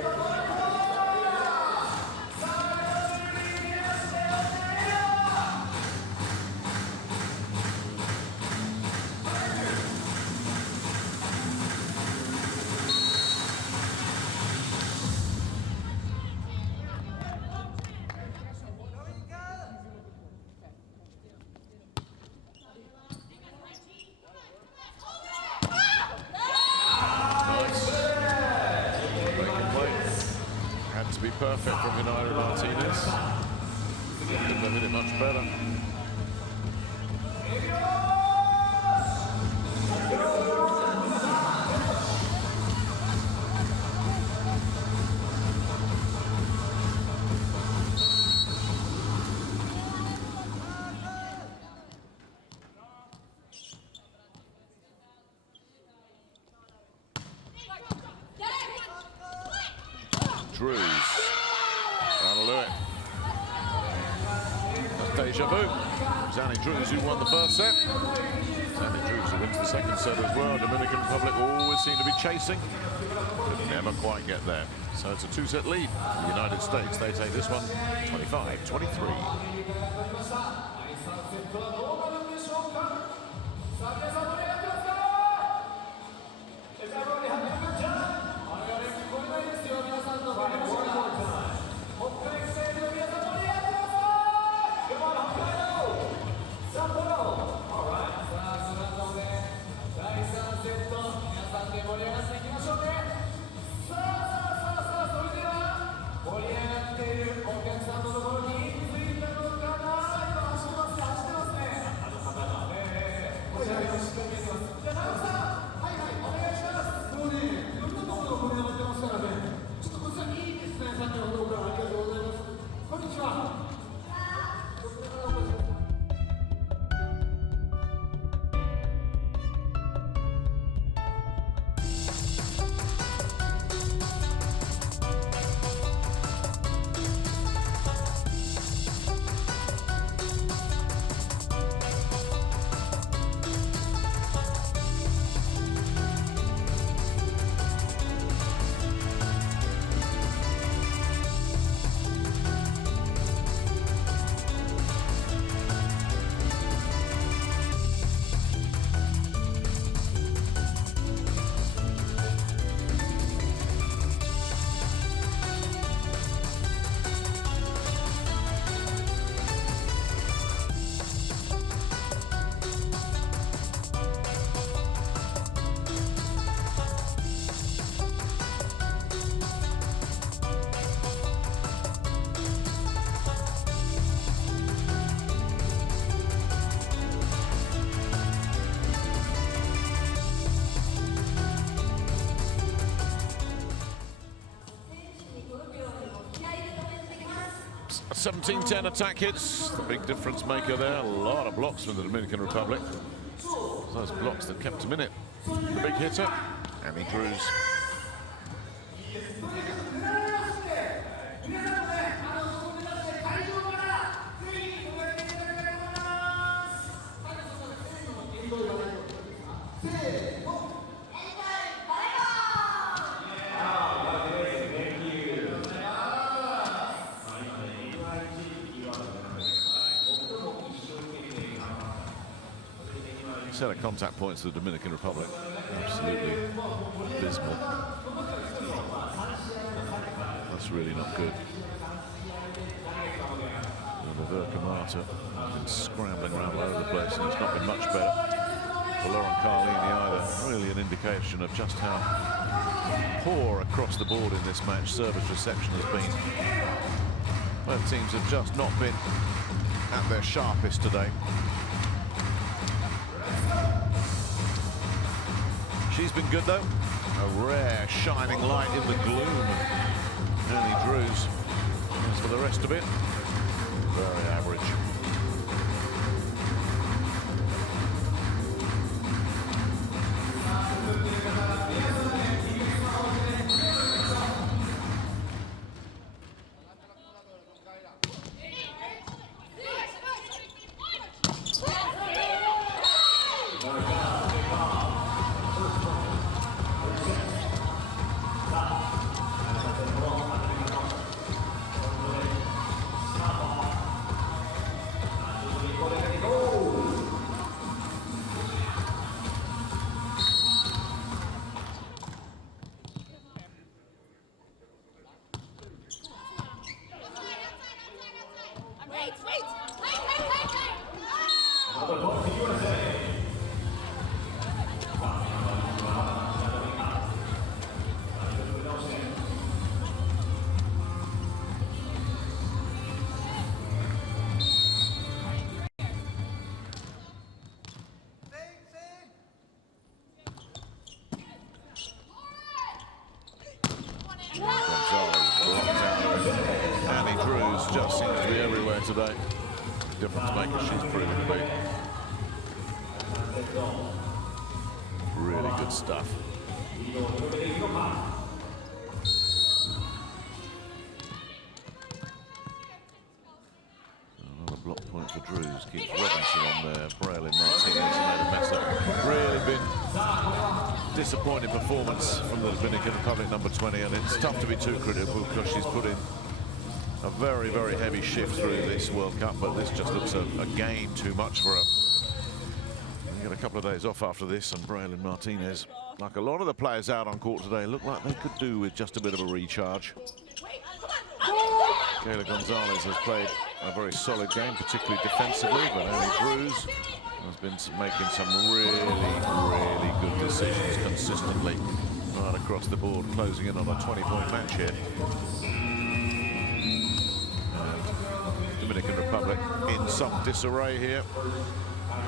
perfect from Hinaru Martinez. Couldn't have hit it much better. Drews. That'll do it. That's deja vu. Zanny Drews who won the first set. Zanny Drews who wins the second set as well. Dominican Republic always seem to be chasing. Could never quite get there. So it's a two-set lead for the United States. They take this one 25-23. A 17-10 attack hits, the big difference maker there. A lot of blocks from the Dominican Republic. Those blocks that kept him in it. The big hitter, Annie Drews. Set of contact points to the Dominican Republic. Absolutely abysmal. That's really not good. And the Verkamata has been scrambling around all over the place, and it's not been much better for Lauren Carlini either. Really an indication of just how poor across the board in this match service reception has been. Both teams have just not been at their sharpest today. She's been good though. A rare shining light in the gloom. Annie Drews. As for the rest of it, very average. today. Difference maker she's proving to be. Really good stuff. Another block point for Drews. Keeps Robinson on there. Braylon Martinez made a mess up. Really been disappointing performance from the Dominican Republic, number 20, and it's tough to be too critical because she's put in a very, very heavy shift through this World Cup, but this just looks a game too much for her. We get a couple of days off after this, and Braylon Martinez, like a lot of the players out on court today, look like they could do with just a bit of a recharge. Kayla Gonzalez has played a very solid game, particularly defensively, but Annie Drews has been making some really, really good decisions consistently right across the board, closing in on a 20-point match here. Dominican Republic in some disarray here. And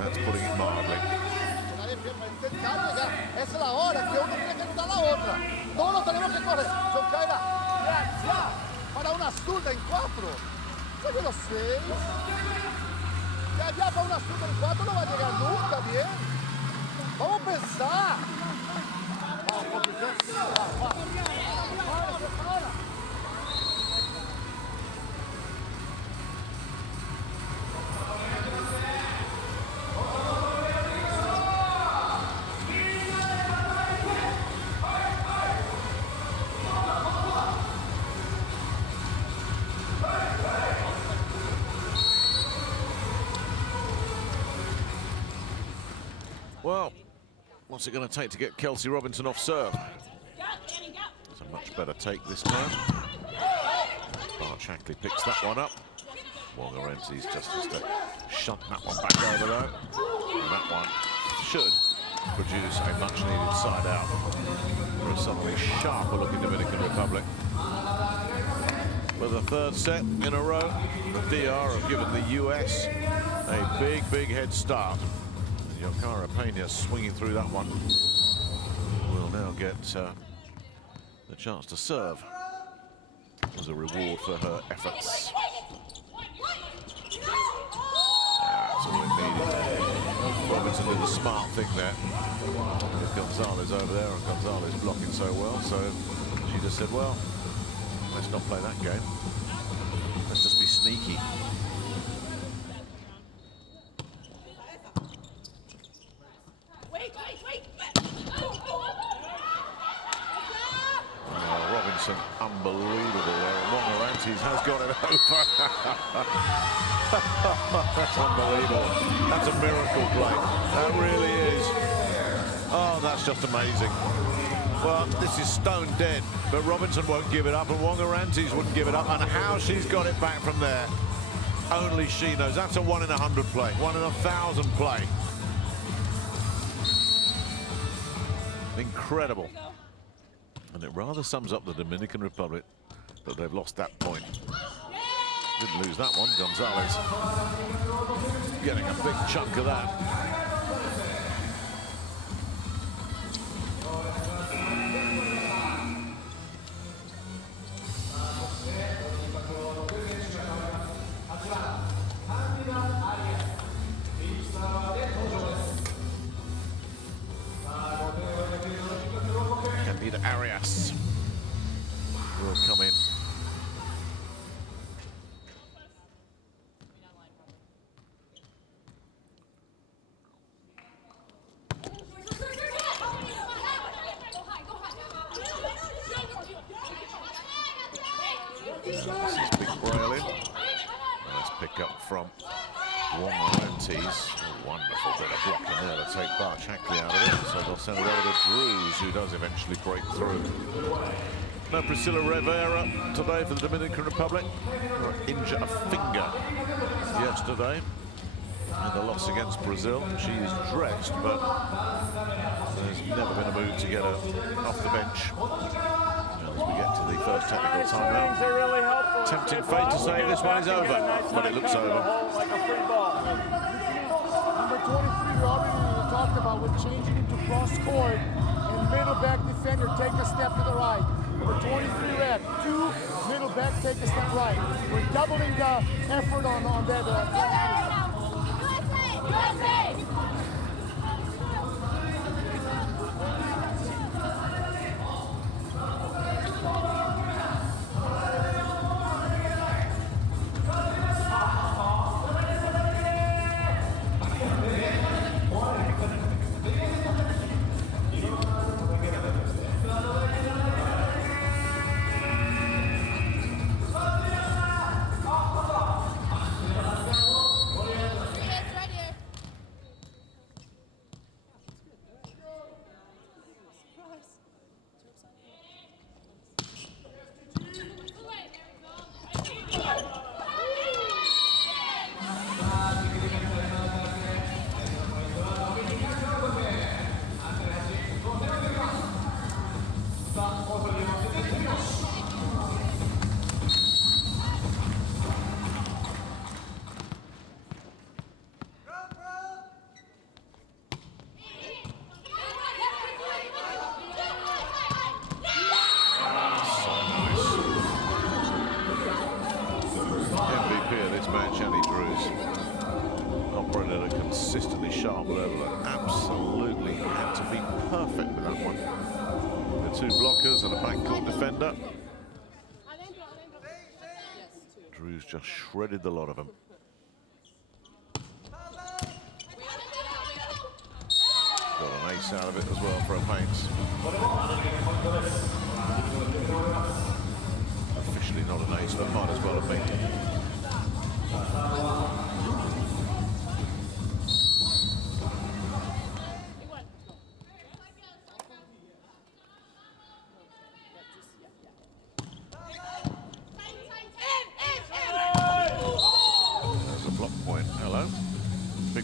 that's putting it mildly. Es la hora que uno tiene que ayudar a la otra. Todos tenemos que correr. Son Kaira, ya, para una zurda en 4. Yo lo sé. Ya para una zurda en 4 no va a llegar nunca bien. Vamos a pensar. Well, what's it going to take to get Kelsey Robinson off serve? It's a much better take this time. Barchley picks that one up. Wongarente's just to shunt that one back over though. And that one should produce a much needed side out for a suddenly sharper looking Dominican Republic. For the third set in a row, the DR have given the US a big, big head start. Yokara Pena swinging through that one will now get the chance to serve as a reward for her efforts. That's all it needed. Robinson did the smart thing there with Gonzalez over there, and Gonzalez blocking so well, so she just said, well, let's not play that game. Let's just be sneaky. Robinson, unbelievable there. Wongarente's has got it over. That's unbelievable. That's a miracle play. That really is. Oh, that's just amazing. Well, this is stone dead, but Robinson won't give it up, and Wongarente's wouldn't give it up. And how she's got it back from there, only she knows. That's a 1 in 100 play, 1 in 1,000 play. Incredible. And it rather sums up the Dominican Republic that they've lost that point. Didn't lose that one. Gonzalez getting a big chunk of that. Arias will come in. This is Big Braylon. Nice pick up from Wongarente's. Wonderful bit of blocking there to take Barchley out of it. So they'll send it over to Drews, who does eventually break through. No Priscilla Rivera today for the Dominican Republic. Injured a finger yesterday in the loss against Brazil. She is dressed, but there's never been a move to get her off the bench. And as we get to the first technical timeout, tempting fate to say this one is over, but it looks over. Number 23, we already talked about with changing into cross court and middle back defender, take a step to the right. for 23 reps. 2 middle back, take a step right. We're doubling the effort on that. USA! Operated a consistently sharp level and absolutely had to be perfect with that one. The 2 blockers and a backcourt defender. Drew's just shredded the lot of them. Got an ace out of it as well for a paints. Officially not an ace, but might as well have been.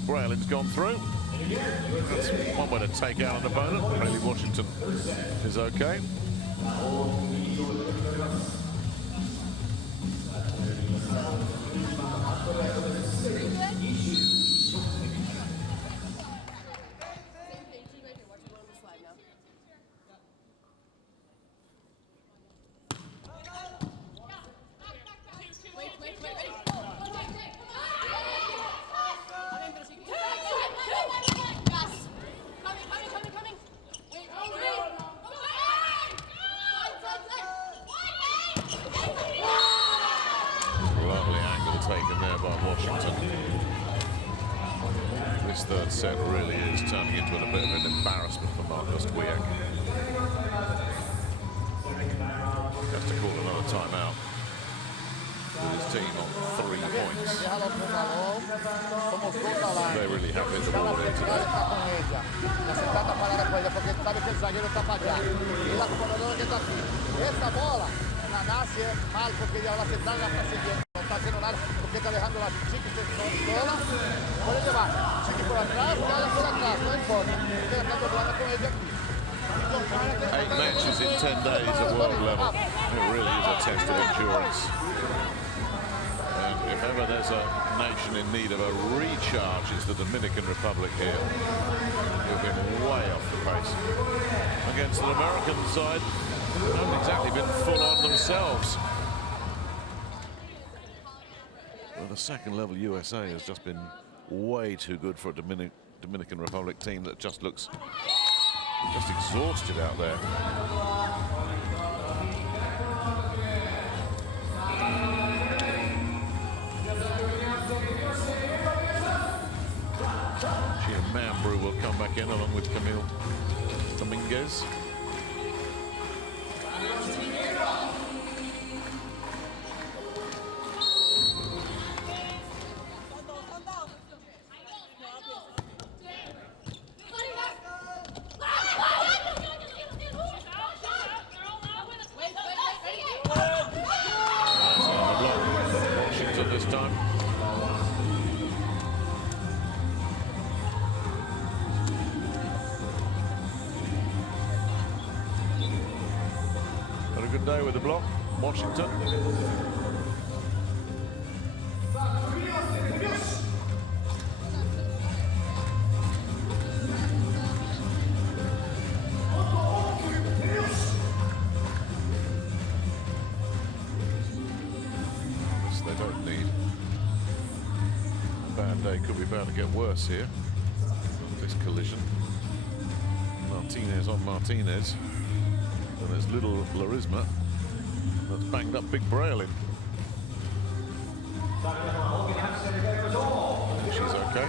Braylon's gone through. That's one way to take out an opponent. Really, Washington is okay. Taken there by Washington. This third set really is turning into a bit of an embarrassment for Marcus Kwiak. Has to call another timeout with his team on 3 points. They really have hit the ball in today. Está haciendo nada porque está dejando la chica sola. Puede llevar chiqui por atrás, cada por atrás, no importa. Está dejando jugando con ella aquí. 8 matches in 10 days at world level. It really is a test of endurance. And if ever there's a nation in need of a recharge, it's the Dominican Republic here. They've been way off the pace. Against an American side, they haven't exactly been full on themselves. Well, the second level USA has just been way too good for a Dominican Republic team that just looks just exhausted out there. Gia Mambrew will come back in along with Camille Dominguez. This time. Had a good day with the block, Washington. they don't need. Bad day, could be bound to get worse here. This collision. Martinez on Martinez. And there's little Larisma that's banged up Big Braille. She's okay.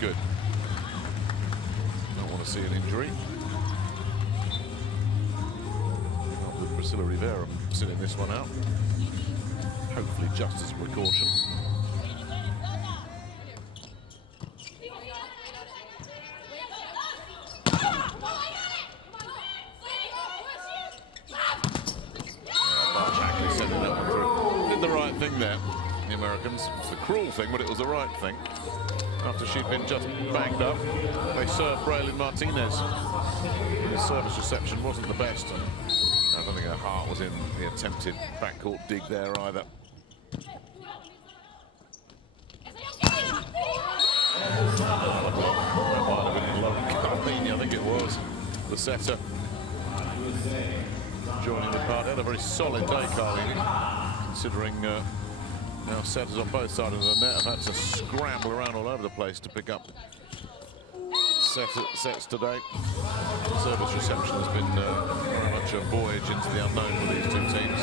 Good. Don't want to see an injury. Not with Priscilla Rivera sitting this one out. Hopefully just as a precaution. Sending that one through. Did the right thing there, the Americans. It's the cruel thing, but it was the right thing. After she'd been just banged up, they served Braylon Martinez. His service reception wasn't the best. I don't think her heart was in the attempted backcourt dig there either. That might have been low Carlini, I think it was. The setter joining the party. Had a very solid day, Carlini, considering now setters on both sides of the net have had to scramble around all over the place to pick up sets today. Service reception has been very much a voyage into the unknown for these two teams.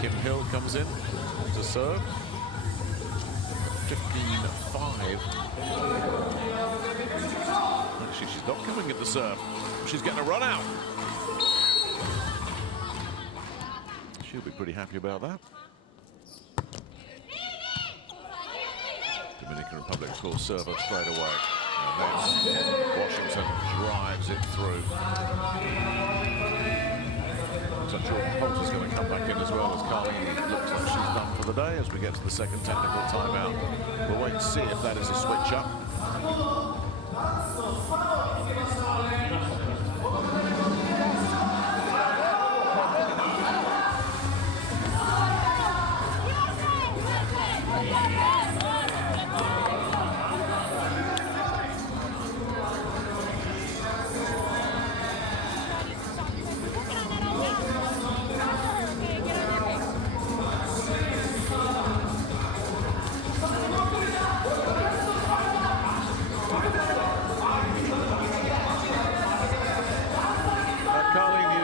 Kim Hill comes in to serve. 15-5. Actually, she's not coming at the serve. She's getting a run out. She'll be pretty happy about that. Dominican Republic, of course, serve her straight away. And then Washington drives it through. So Jordan Poulter's going to come back in as well, as Carlini looks like she's done for the day as we get to the second technical timeout. We'll wait and see if that is a switch up.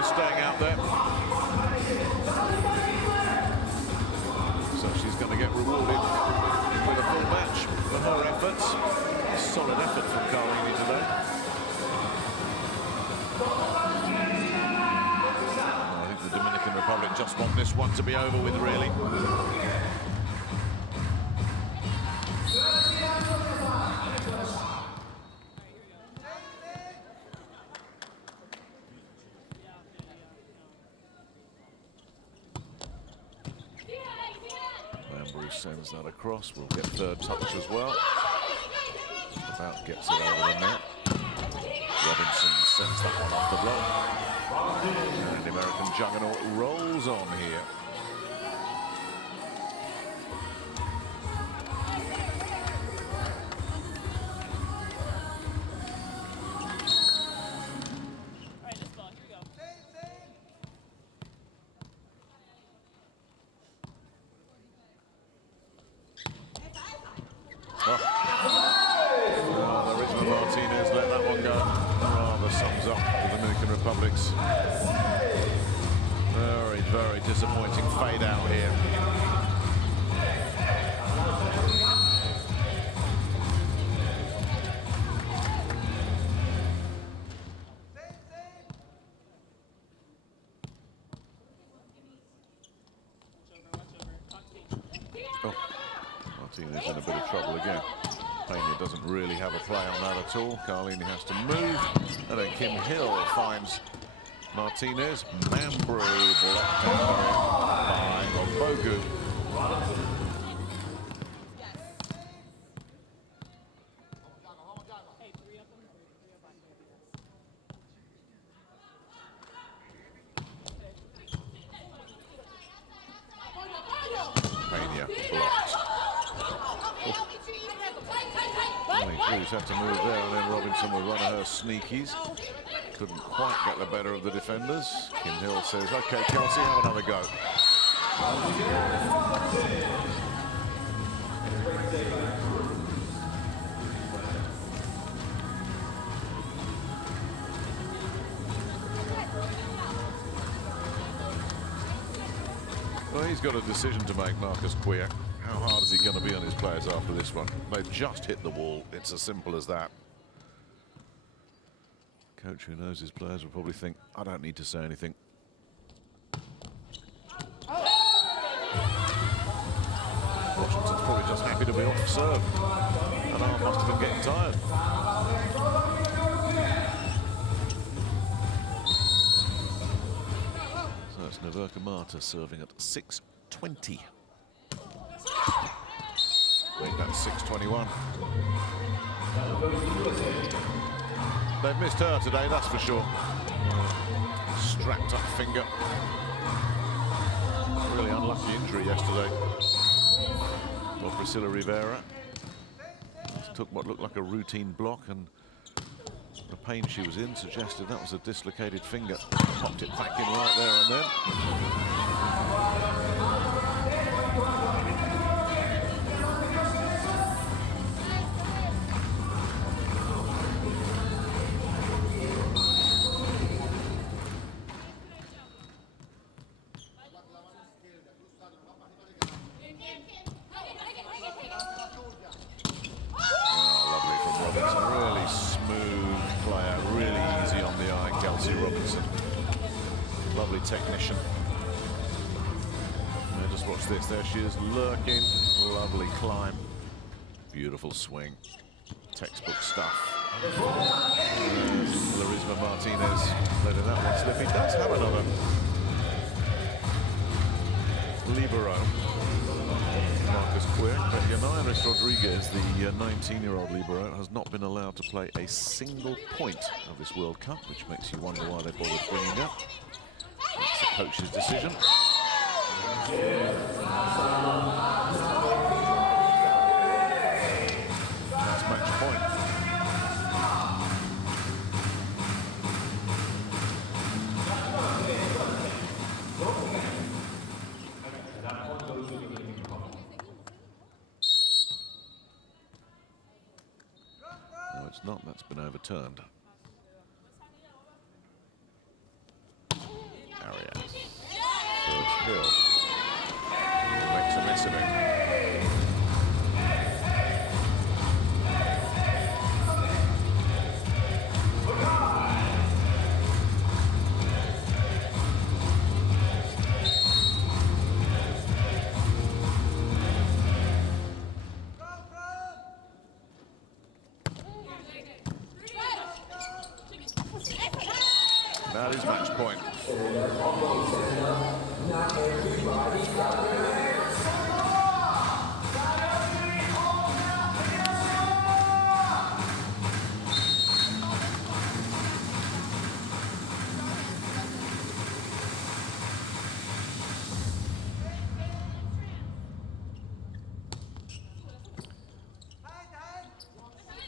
Staying out there. So she's going to get rewarded with a full match for her efforts. A solid effort from Carlini today. I think the Dominican Republic just want this one to be over with, really. Sends that across. We'll get third touch as well. Just about gets it over the net. Robinson sends that one off the block. And the American juggernaut rolls on here. Martinez let that one go. Rather sums up the Dominican Republic's very, very disappointing fade out here. Oh, Martinez in a bit of trouble again. Pena doesn't really have a play on that at all. Carlini has to move. And then Kim Hill finds Martinez. Mambrew blocked out by Rombogu. Pena blocked. Cruz had to move there, and then Robinson with one of her sneakies. Couldn't quite get the better of the defenders. Kim Hill says, okay, Kelsey, have another go. Well, he's got a decision to make, Marcus Queer. How hard is he going to be on his players after this one? They've just hit the wall. It's as simple as that. Coach who knows his players will probably think, I don't need to say anything. Washington's probably just happy to be off serve. And arm must have been getting tired. So it's Neverka Marta serving at 6:20. I think that's 6:21. They've missed her today, that's for sure. Strapped up finger. Really unlucky injury yesterday for Priscilla Rivera. Took what looked like a routine block, and the pain she was in suggested that was a dislocated finger. Popped it back in right there and then. Technician. Now just watch this. There she is, lurking. Lovely climb. Beautiful swing. Textbook stuff. Larisma Martinez letting that one slip. He does have another libero, Marcus Queer, but Yanairis Rodriguez, the 19-year-old libero, has not been allowed to play a single point of this World Cup, which makes you wonder why they bothered bringing up. That's the coach's decision. That's match point. No, it's not. That's been overturned. Arias. Serves Hill. Makes a mess of it. That is match point.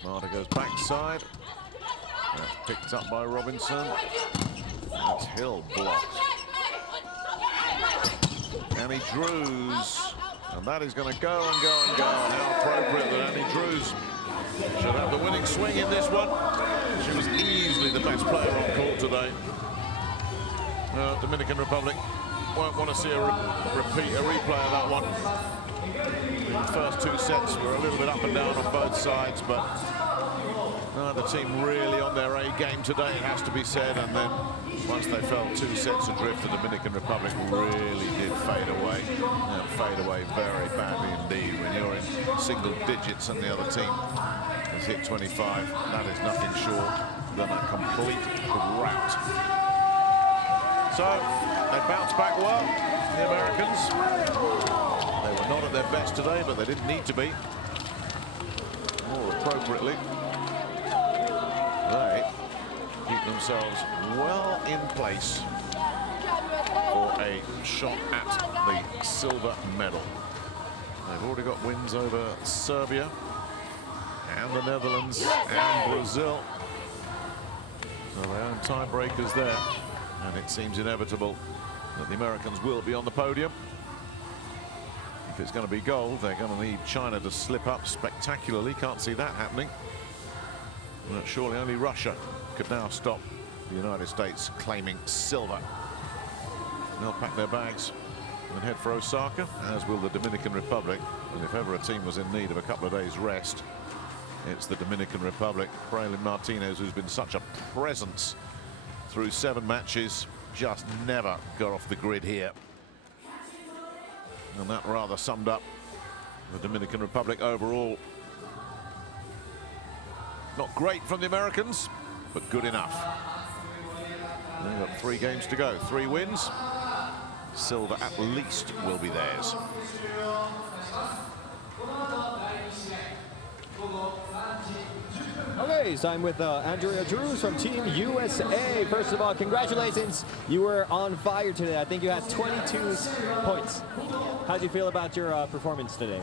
Marta goes backside. That's picked up by Robinson. That's Hill blocked. Annie Drews. And that is going to go and go and go. And how appropriate that Annie Drews should have the winning swing in this one. She was easily the best player on court today. Dominican Republic won't want to see a replay of that one. The first two sets were a little bit up and down on both sides, but the team really on their A game today, it has to be said. And then once they fell two sets adrift, the Dominican Republic really did fade away. And fade away very badly indeed. When you're in single digits and the other team has hit 25, that is nothing short than a complete rout. So they bounced back well, the Americans. They were not at their best today, but they didn't need to be. More appropriately, they keep themselves well in place for a shot at the silver medal. They've already got wins over Serbia and the Netherlands and Brazil. So they own tiebreakers there, and it seems inevitable that the Americans will be on the podium. If it's going to be gold, they're going to need China to slip up spectacularly. Can't see that happening. But surely only Russia could now stop the United States claiming silver. They'll pack their bags and head for Osaka, as will the Dominican Republic. And if ever a team was in need of a couple of days rest, it's the Dominican Republic. Fraylin Martinez, who's been such a presence through 7 matches, just never got off the grid here. And that rather summed up the Dominican Republic overall. Not great from the Americans, but good enough. They've got 3 games to go, 3 wins. Silver at least will be theirs. Okay, so I'm with Andrea Drews from Team USA. First of all, congratulations. You were on fire today. I think you had 22 points. How do you feel about your performance today?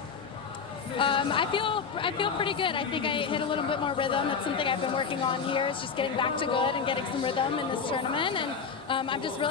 I feel pretty good. I think I hit a little bit more rhythm. That's something I've been working on here. Is just getting back to good and getting some rhythm in this tournament. And I'm just really